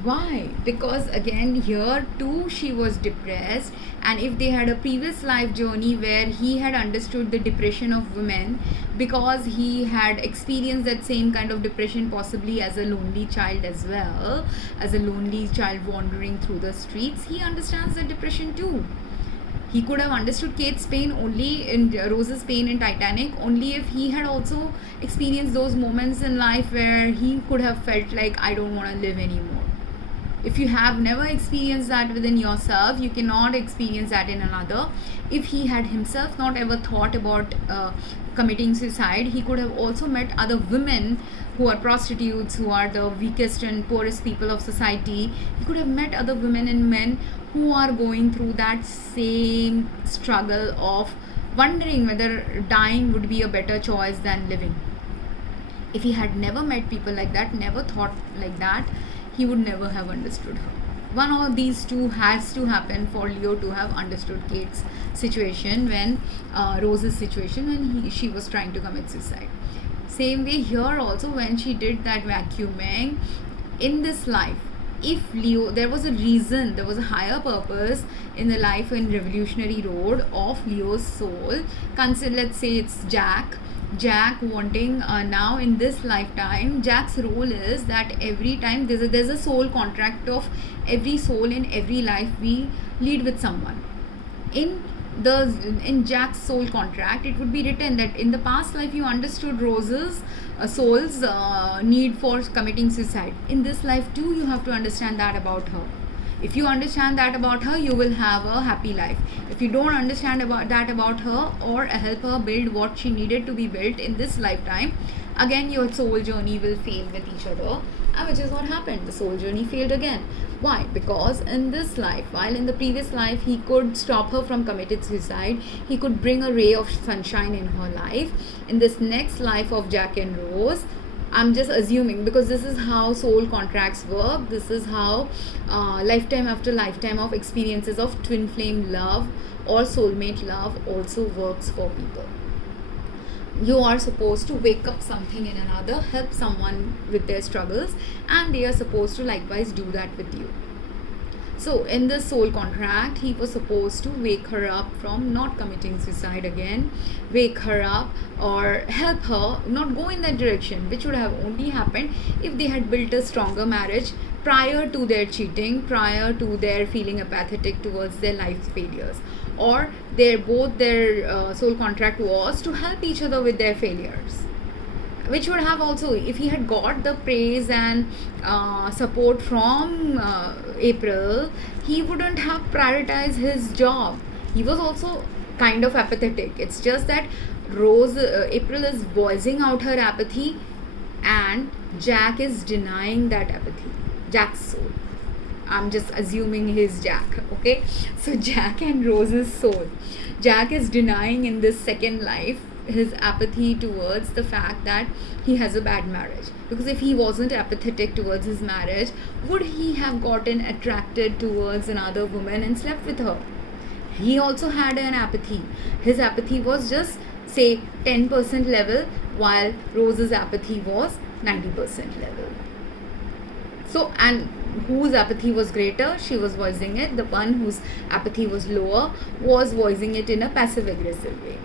Why? Because again, here too she was depressed, and if they had a previous life journey where he had understood the depression of women, because he had experienced that same kind of depression possibly as a lonely child as well, as a lonely child wandering through the streets, he understands the depression too. He could have understood Kate's pain only in Rose's pain in Titanic only if he had also experienced those moments in life where he could have felt like, I don't want to live anymore. If you have never experienced that within yourself, you cannot experience that in another. If he had himself not ever thought about committing suicide, he could have also met other women who are prostitutes, who are the weakest and poorest people of society. He could have met other women and men who are going through that same struggle of wondering whether dying would be a better choice than living. If he had never met people like that, never thought like that, he would never have understood her. One of these two has to happen for Leo to have understood Kate's situation when Rose's situation when she was trying to commit suicide. Same way here also, when she did that vacuuming in this life, if Leo, there was a reason, there was a higher purpose in the life in Revolutionary Road of Leo's soul. Consider, let's say it's Jack wanting now in this lifetime, Jack's role is that every time there's a soul contract of every soul in every life we lead with someone. In Jack's soul contract, it would be written that in the past life you understood Rose's soul's need for committing suicide. In this life too, you have to understand that about her. If you understand that about her, you will have a happy life. If you don't understand about her or help her build what she needed to be built in this lifetime, again your soul journey will fail with each other, which is what happened. The soul journey failed again. Why? Because in this life, while in the previous life he could stop her from committing suicide, he could bring a ray of sunshine in her life. In this next life of Jack and Rose, I'm just assuming, because this is how soul contracts work. This is how lifetime after lifetime of experiences of twin flame love or soulmate love also works for people. You are supposed to wake up something in another, help someone with their struggles, and they are supposed to likewise do that with you. So in this soul contract, he was supposed to wake her up from not committing suicide again, wake her up or help her not go in that direction, which would have only happened if they had built a stronger marriage prior to their cheating, prior to their feeling apathetic towards their life failures, or their soul contract was to help each other with their failures. Which would have also, if he had got the praise and support from April, he wouldn't have prioritized his job. He was also kind of apathetic. It's just that April is voicing out her apathy and Jack is denying that apathy. Jack's soul. I'm just assuming he's Jack, okay? So Jack and Rose's soul. Jack is denying in this second life his apathy towards the fact that he has a bad marriage, because if he wasn't apathetic towards his marriage, would he have gotten attracted towards another woman and slept with her? He also had an apathy. His apathy was just say 10% level, while Rose's apathy was 90% level. So, and whose apathy was greater? She was voicing it. The one whose apathy was lower was voicing it in a passive aggressive way.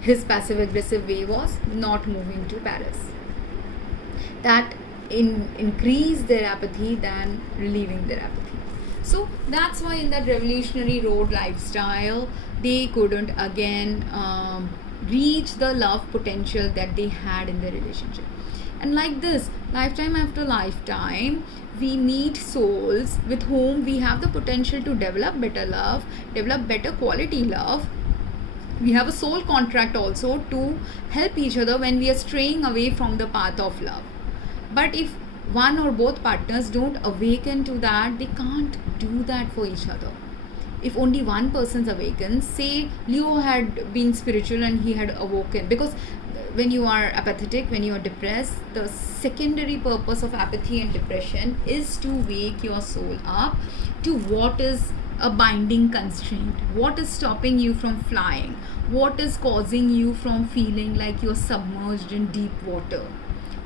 His passive aggressive way was not moving to Paris. That increased their apathy than relieving their apathy. So that's why in that Revolutionary Road lifestyle, they couldn't again reach the love potential that they had in their relationship. And like this, lifetime after lifetime, we meet souls with whom we have the potential to develop better love, develop better quality love. We have a soul contract also to help each other when we are straying away from the path of love. But if one or both partners don't awaken to that, they can't do that for each other. If only one person awakens, say Leo had been spiritual and he had awoken, because when you are apathetic, when you are depressed, the secondary purpose of apathy and depression is to wake your soul up to what is a binding constraint, what is stopping you from flying, what is causing you from feeling like you're submerged in deep water,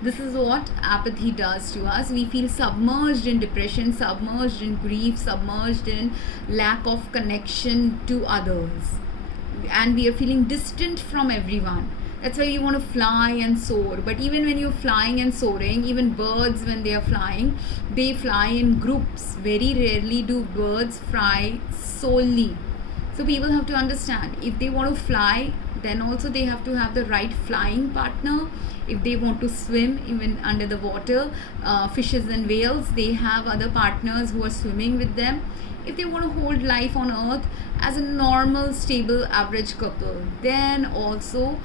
This is what apathy does to us. We feel submerged in depression, submerged in grief, submerged in lack of connection to others, and we are feeling distant from everyone. That's why you want to fly and soar. But even when you're flying and soaring, even birds, when they are flying, they fly in groups. Very rarely do birds fly solely. So people have to understand, if they want to fly, then also they have to have the right flying partner. If they want to swim even under the water, fishes and whales, they have other partners who are swimming with them. If they want to hold life on earth as a normal, stable, average couple, then also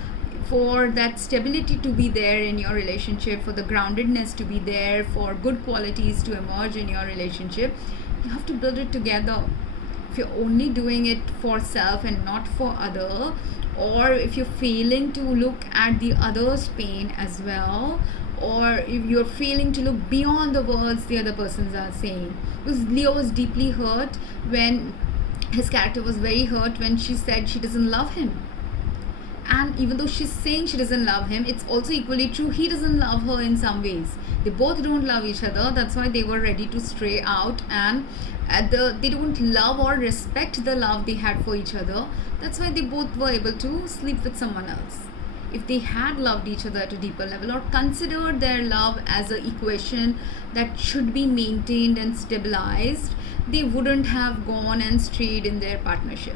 for that stability to be there in your relationship, for the groundedness to be there, for good qualities to emerge in your relationship, you have to build it together. If you're only doing it for self and not for other, or if you're failing to look at the other's pain as well, or if you're failing to look beyond the words the other persons are saying. Because Leo was deeply hurt when his character was very hurt when she said she doesn't love him. And even though she's saying she doesn't love him, it's also equally true he doesn't love her in some ways. They both don't love each other. That's why they were ready to stray out, and they don't love or respect the love they had for each other. That's why they both were able to sleep with someone else. If they had loved each other at a deeper level, or considered their love as an equation that should be maintained and stabilized, they wouldn't have gone and strayed in their partnership.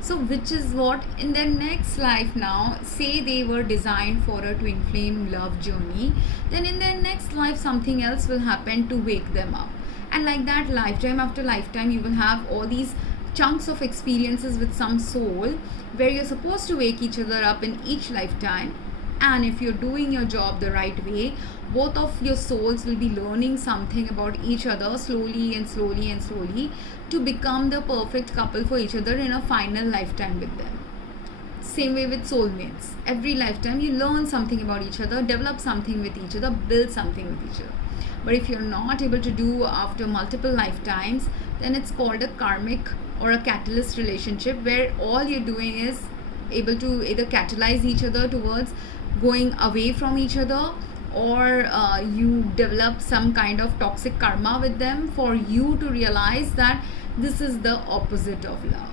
So which is what in their next life now, say they were designed for a twin flame love journey, then in their next life something else will happen to wake them up. And like that, lifetime after lifetime, you will have all these chunks of experiences with some soul where you're supposed to wake each other up in each lifetime. And if you're doing your job the right way, both of your souls will be learning something about each other slowly and slowly and slowly to become the perfect couple for each other in a final lifetime with them. Same way with soulmates. Every lifetime you learn something about each other, develop something with each other, build something with each other. But if you're not able to do after multiple lifetimes, then it's called a karmic or a catalyst relationship, where all you're doing is able to either catalyze each other towards going away from each other, or you develop some kind of toxic karma with them for you to realize that this is the opposite of love.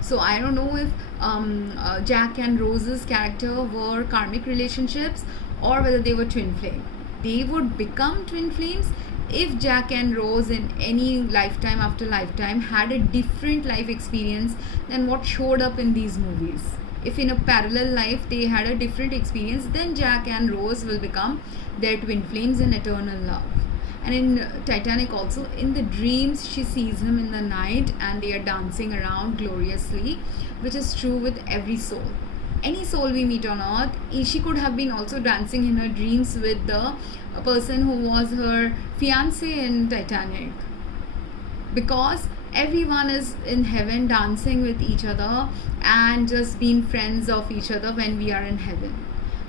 So I don't know if Jack and Rose's character were karmic relationships or whether they were twin flame. They would become twin flames if Jack and Rose in any lifetime after lifetime had a different life experience than what showed up in these movies. If in a parallel life they had a different experience, then Jack and Rose will become their twin flames in eternal love. And in Titanic also, in the dreams she sees him in the night and they are dancing around gloriously, which is true with every soul. Any soul we meet on earth, she could have been also dancing in her dreams with the person who was her fiancé in Titanic, because everyone is in heaven dancing with each other and just being friends of each other when we are in heaven.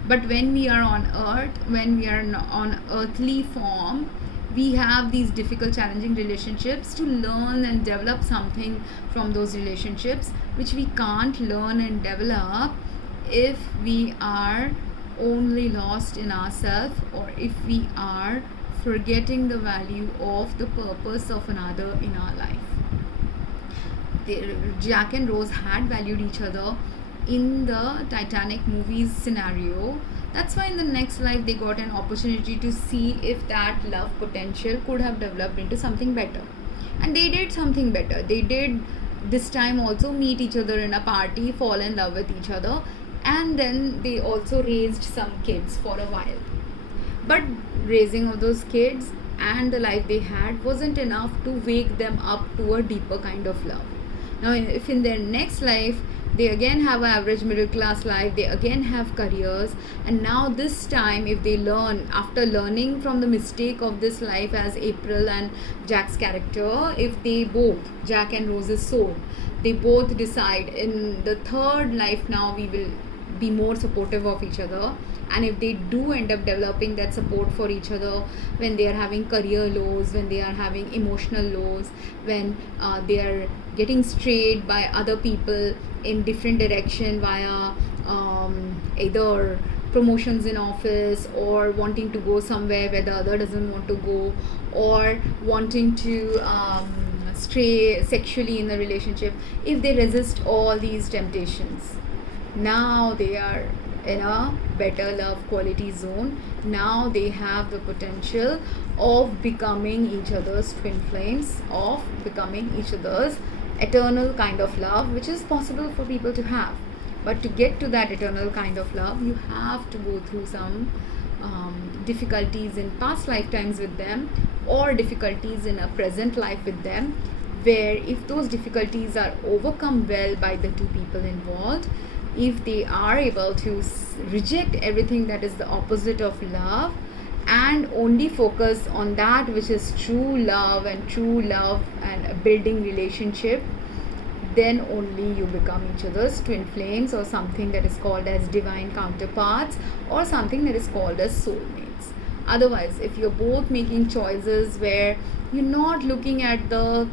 But when we are on earth, when we are on earthly form, we have these difficult, challenging relationships to learn and develop something from those relationships, which we can't learn and develop if we are only lost in ourselves, or if we are forgetting the value of the purpose of another in our life. Jack and Rose had valued each other in the Titanic movies scenario. That's why in the next life they got an opportunity to see if that love potential could have developed into something better. And they did something better. They did this time also meet each other in a party, fall in love with each other, and then they also raised some kids for a while. But raising of those kids and the life they had wasn't enough to wake them up to a deeper kind of love. Now, if in their next life they again have an average middle class life, they again have careers, and now this time if they learn, after learning from the mistake of this life as April and Jack's character, if they both, Jack and Rose's soul, they both decide in the third life now we will be more supportive of each other, and if they do end up developing that support for each other when they are having career lows, when they are having emotional lows, when they are getting strayed by other people in different direction via either promotions in office, or wanting to go somewhere where the other doesn't want to go, or wanting to stray sexually in the relationship, if they resist all these temptations, now they are in a better love quality zone. Now they have the potential of becoming each other's twin flames, of becoming each other's eternal kind of love, which is possible for people to have. But to get to that eternal kind of love, you have to go through some difficulties in past lifetimes with them, or difficulties in a present life with them, where if those difficulties are overcome well by the two people involved, if they are able to reject everything that is the opposite of love and only focus on that which is true love and a building relationship, then only you become each other's twin flames, or something that is called as divine counterparts, or something that is called as soulmates. Otherwise, if you're both making choices where you're not looking at the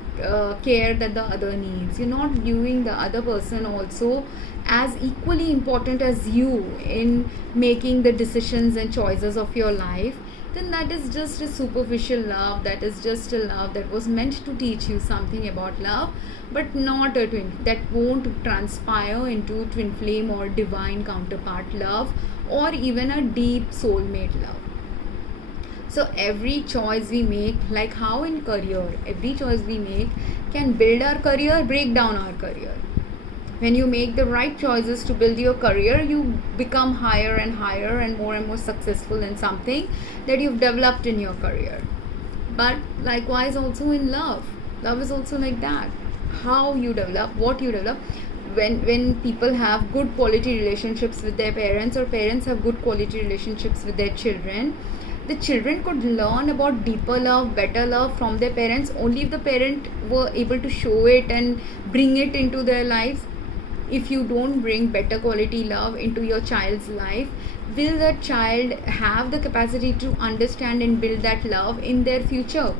care that the other needs, you're not viewing the other person also as equally important as you in making the decisions and choices of your life, then that is just a superficial love. That is just a love that was meant to teach you something about love, but not a twin, that won't transpire into twin flame or divine counterpart love, or even a deep soulmate love. So every choice we make, like how in career, every choice we make can build our career, break down our career. When you make the right choices to build your career, you become higher and higher and more successful in something that you've developed in your career. But likewise also in love. Love is also like that. How you develop, what you develop. When people have good quality relationships with their parents, or parents have good quality relationships with their children, the children could learn about deeper love, better love from their parents only if the parent were able to show it and bring it into their lives. If you don't bring better quality love into your child's life, will that child have the capacity to understand and build that love in their future?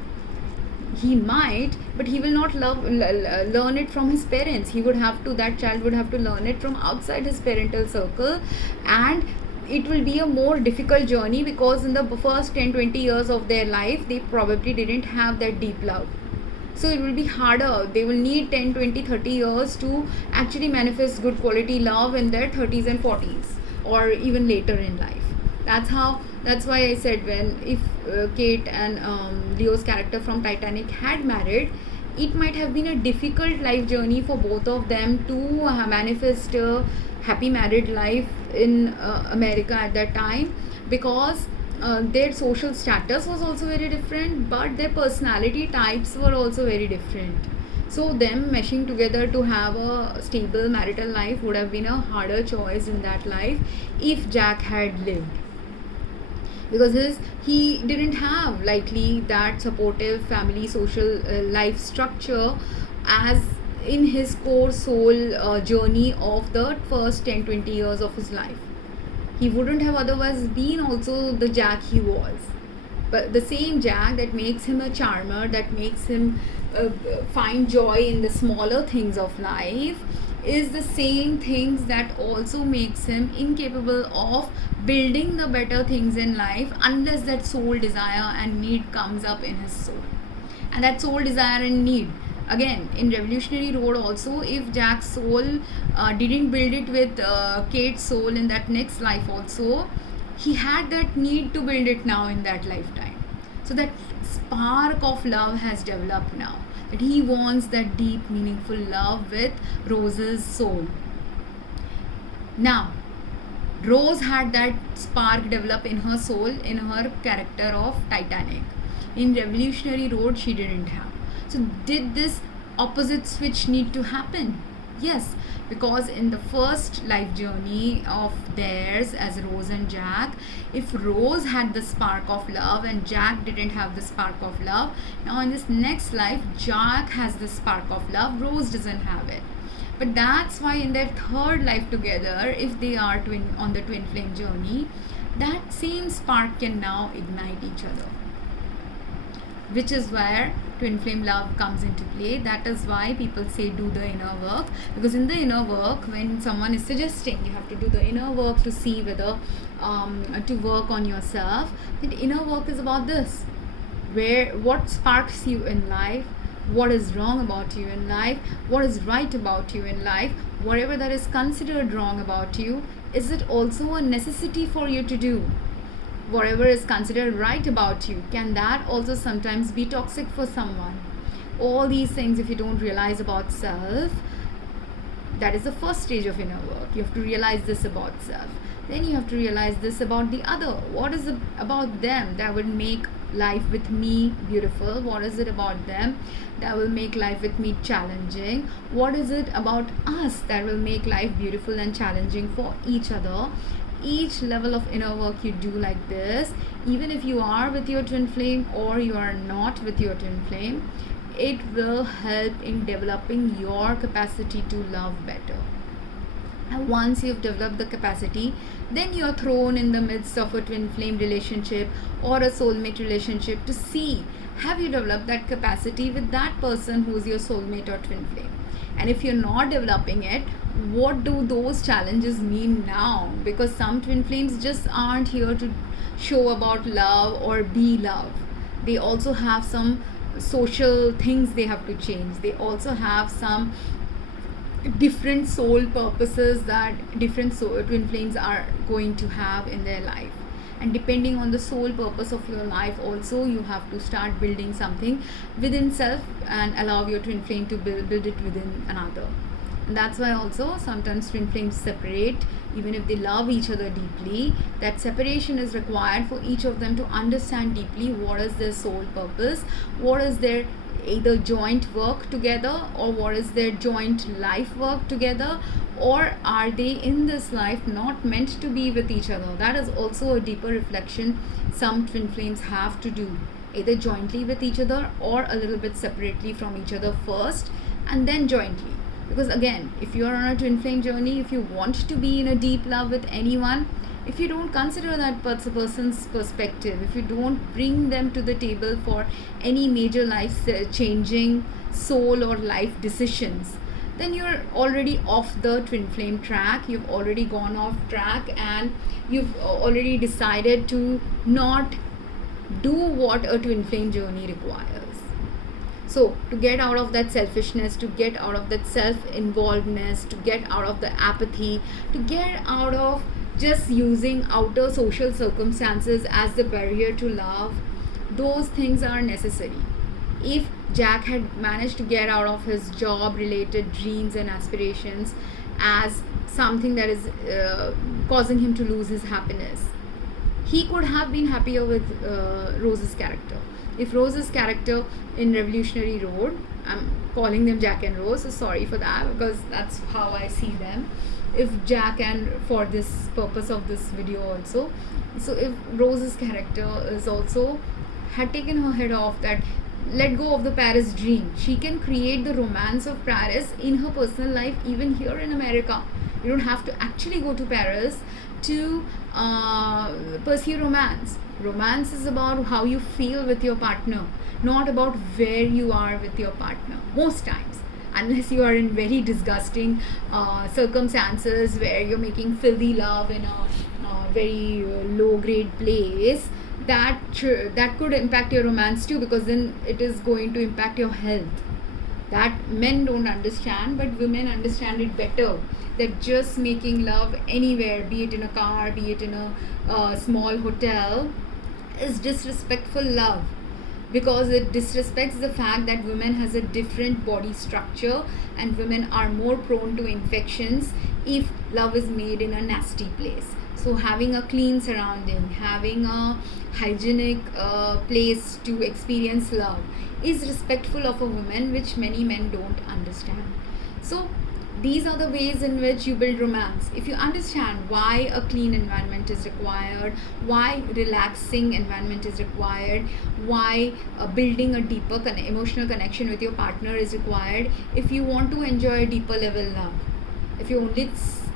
He might, but he will not learn it from his parents. That child would have to learn it from outside his parental circle, and it will be a more difficult journey, because in the first 10-20 years of their life, they probably didn't have that deep love. So it will be harder. They will need 10, 20, 30 years to actually manifest good quality love in their 30s and 40s, or even later in life. That's why I said, if Kate and Leo's character from Titanic had married, it might have been a difficult life journey for both of them to manifest a happy married life in America at that time, because their social status was also very different, but their personality types were also very different. So them meshing together to have a stable marital life would have been a harder choice in that life if Jack had lived, because he didn't have likely that supportive family social life structure as in his core soul journey of the first 10-20 years of his life. He wouldn't have otherwise been also the Jack he was. But the same Jack that makes him a charmer, that makes him find joy in the smaller things of life, is the same things that also makes him incapable of building the better things in life, unless that soul desire and need comes up in his soul. And that soul desire and need, again in Revolutionary Road also, if Jack's soul didn't build it with Kate's soul in that next life also, he had that need to build it now in that lifetime. So that spark of love has developed now, that he wants that deep meaningful love with Rose's soul. Now Rose had that spark develop in her soul, in her character of Titanic. In Revolutionary Road she didn't have. So did this opposite switch need to happen? Yes, because in the first life journey of theirs as Rose and Jack, if Rose had the spark of love and Jack didn't have the spark of love, now in this next life Jack has the spark of love, Rose doesn't have it. But that's why in their third life together, if they are on the twin flame journey, that same spark can now ignite each other. which is where twin flame love comes into play. That is why people say do the inner work, because in the inner work, when someone is suggesting you have to do the inner work to see whether to work on yourself, the inner work is about this, where what sparks you in life, what is wrong about you in life, what is right about you in life, whatever that is considered wrong about you, is it also a necessity for you to do? Whatever is considered right about you, can that also sometimes be toxic for someone? All these things, if you don't realize about self, that is the first stage of inner work. You have to realize this about self. Then you have to realize this about the other. What is it about them that will make life with me beautiful? What is it about them that will make life with me challenging? What is it about us that will make life beautiful and challenging for each other? Each level of inner work you do like this, even if you are with your twin flame or you are not with your twin flame, it will help in developing your capacity to love better. And once you've developed the capacity, then you're thrown in the midst of a twin flame relationship or a soulmate relationship to see, have you developed that capacity with that person who's your soulmate or twin flame? And if you're not developing it, what do those challenges mean now? Because some twin flames just aren't here to show about love or be love. They also have some social things they have to change. They also have some different soul purposes that different twin flames are going to have in their life. And depending on the soul purpose of your life also, you have to start building something within self and allow your twin flame to build it within another. And that's why also sometimes twin flames separate, even if they love each other deeply. That separation is required for each of them to understand deeply what is their soul purpose, what is their either joint work together, or what is their joint life work together, or are they in this life not meant to be with each other? That is also a deeper reflection some twin flames have to do, either jointly with each other or a little bit separately from each other first and then jointly. Because again, if you are on a twin flame journey, if you want to be in a deep love with anyone, if you don't consider that person's perspective, if you don't bring them to the table for any major life changing soul or life decisions, then you're already off the twin flame track. You've already gone off track and you've already decided to not do what a twin flame journey requires. So to get out of that selfishness, to get out of that self-involvedness, to get out of the apathy, to get out of just using outer social circumstances as the barrier to love, those things are necessary. If Jack had managed to get out of his job related dreams and aspirations as something that is causing him to lose his happiness, he could have been happier with Rose's character. If Rose's character in Revolutionary Road, I'm calling them Jack and Rose, so sorry for that because that's how I see them. If Jack, and for this purpose of this video also, so if Rose's character is also had taken her head off that, let go of the Paris dream, she can create the romance of Paris in her personal life even here in America. You don't have to actually go to Paris to pursue romance. Romance is about how you feel with your partner, not about where you are with your partner most times, unless you are in very disgusting circumstances where you're making filthy love in a very low grade place. That could impact your romance too, because then it is going to impact your health. That men don't understand, but women understand it better. That just making love anywhere, be it in a car, be it in a small hotel, is disrespectful love, because it disrespects the fact that women has a different body structure and women are more prone to infections if love is made in a nasty place. So having a clean surrounding, having a hygienic place to experience love is respectful of a woman, which many men don't understand. So these are the ways in which you build romance. If you understand why a clean environment is required, why relaxing environment is required, why building a deeper emotional connection with your partner is required, if you want to enjoy a deeper level love, if you only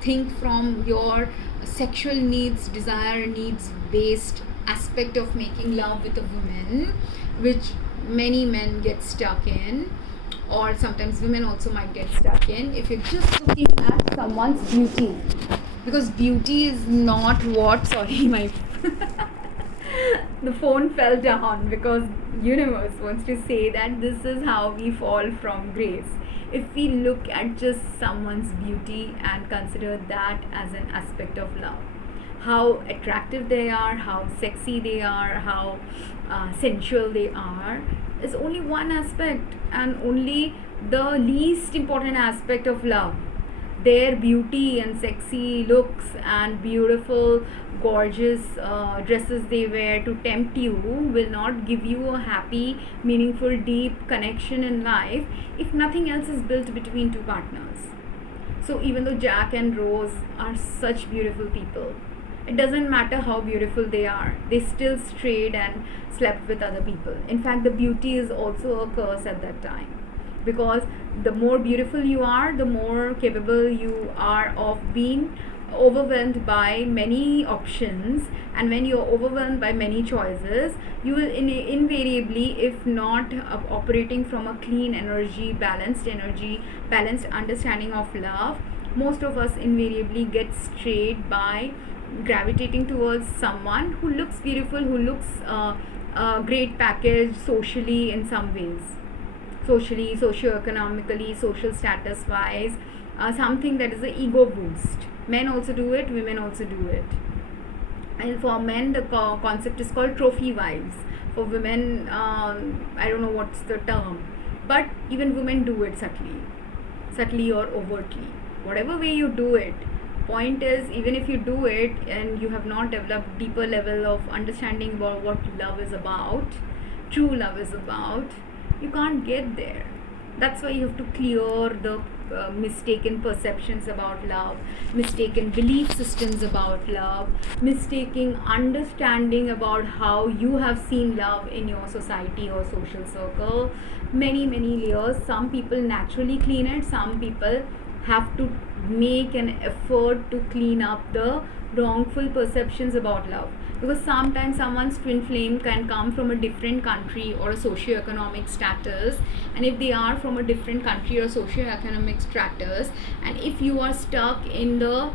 think from your sexual needs, desire needs based aspect of making love with a woman, which many men get stuck in, or sometimes women also might get stuck in, if you're just looking at someone's beauty. Because beauty is not what, sorry, my the phone fell down, because universe wants to say that this is how we fall from grace. If we look at just someone's beauty and consider that as an aspect of love, how attractive they are, how sexy they are, how sensual they are, is only one aspect, and only the least important aspect of love. Their beauty and sexy looks and beautiful, gorgeous dresses they wear to tempt you will not give you a happy, meaningful, deep connection in life if nothing else is built between two partners. So even though Jack and Rose are such beautiful people, it doesn't matter how beautiful they are, they still strayed and slept with other people. In fact, the beauty is also a curse at that time, because the more beautiful you are, the more capable you are of being overwhelmed by many options. And when you're overwhelmed by many choices, you will invariably, if not operating from a clean energy, balanced understanding of love, most of us invariably get strayed by gravitating towards someone who looks beautiful, who looks a great package socially in some ways, socially, socio-economically, social status wise, something that is an ego boost. Men also do it, women also do it. And for men, the concept is called trophy wives. For women, I don't know what's the term, but even women do it subtly or overtly. Whatever way you do it, point is, even if you do it and you have not developed deeper level of understanding about what love is about, true love is about, you can't get there. That's why you have to clear the mistaken perceptions about love, mistaken belief systems about love, mistaken understanding about how you have seen love in your society or social circle. Many layers. Some people naturally clean it, some people have to make an effort to clean up the wrongful perceptions about love. Because sometimes someone's twin flame can come from a different country or a socio-economic status, and if they are from a different country or socio-economic status, and if you are stuck in the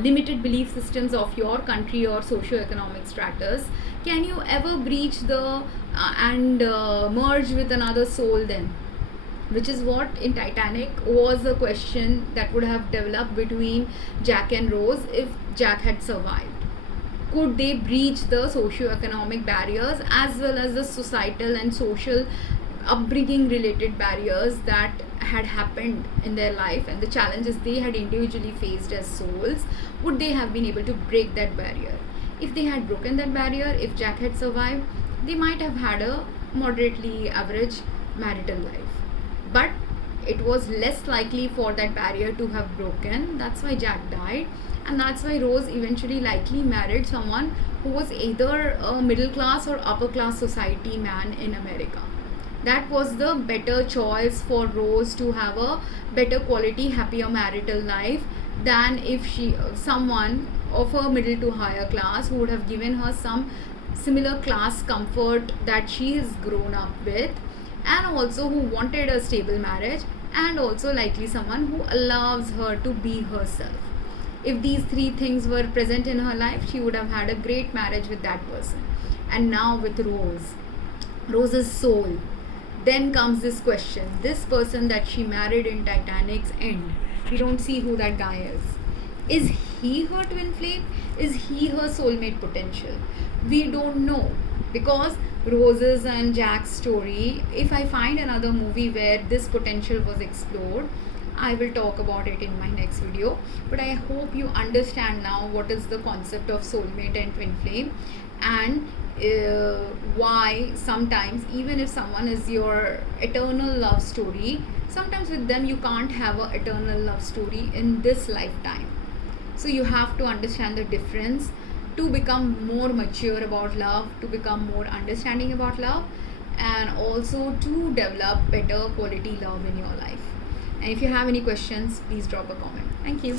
limited belief systems of your country or socio-economic status, can you ever breach the and merge with another soul then? Which is what in Titanic was a question that would have developed between Jack and Rose if Jack had survived. Could they breach the socio-economic barriers as well as the societal and social upbringing related barriers that had happened in their life and the challenges they had individually faced as souls? Would they have been able to break that barrier? If they had broken that barrier, if Jack had survived, they might have had a moderately average marital life. But it was less likely for that barrier to have broken. That's why Jack died, and that's why Rose eventually likely married someone who was either a middle class or upper class society man in America. That was the better choice for Rose to have a better quality, happier marital life than if someone of a middle to higher class who would have given her some similar class comfort that she has grown up with, and also who wanted a stable marriage, and also likely someone who allows her to be herself. If these three things were present in her life, she would have had a great marriage with that person. And now with Rose's soul, then comes this question. This person that she married in Titanic's end, we don't see who that guy is. Is he her twin flame? Is he her soulmate potential? We don't know, because Rose's and Jack's story, if I find another movie where this potential was explored, I will talk about it in my next video. But I hope you understand now what is the concept of soulmate and twin flame, and why sometimes, even if someone is your eternal love story, sometimes with them you can't have an eternal love story in this lifetime. So you have to understand the difference to become more mature about love, to become more understanding about love, and also to develop better quality love in your life. And if you have any questions, please drop a comment. Thank you.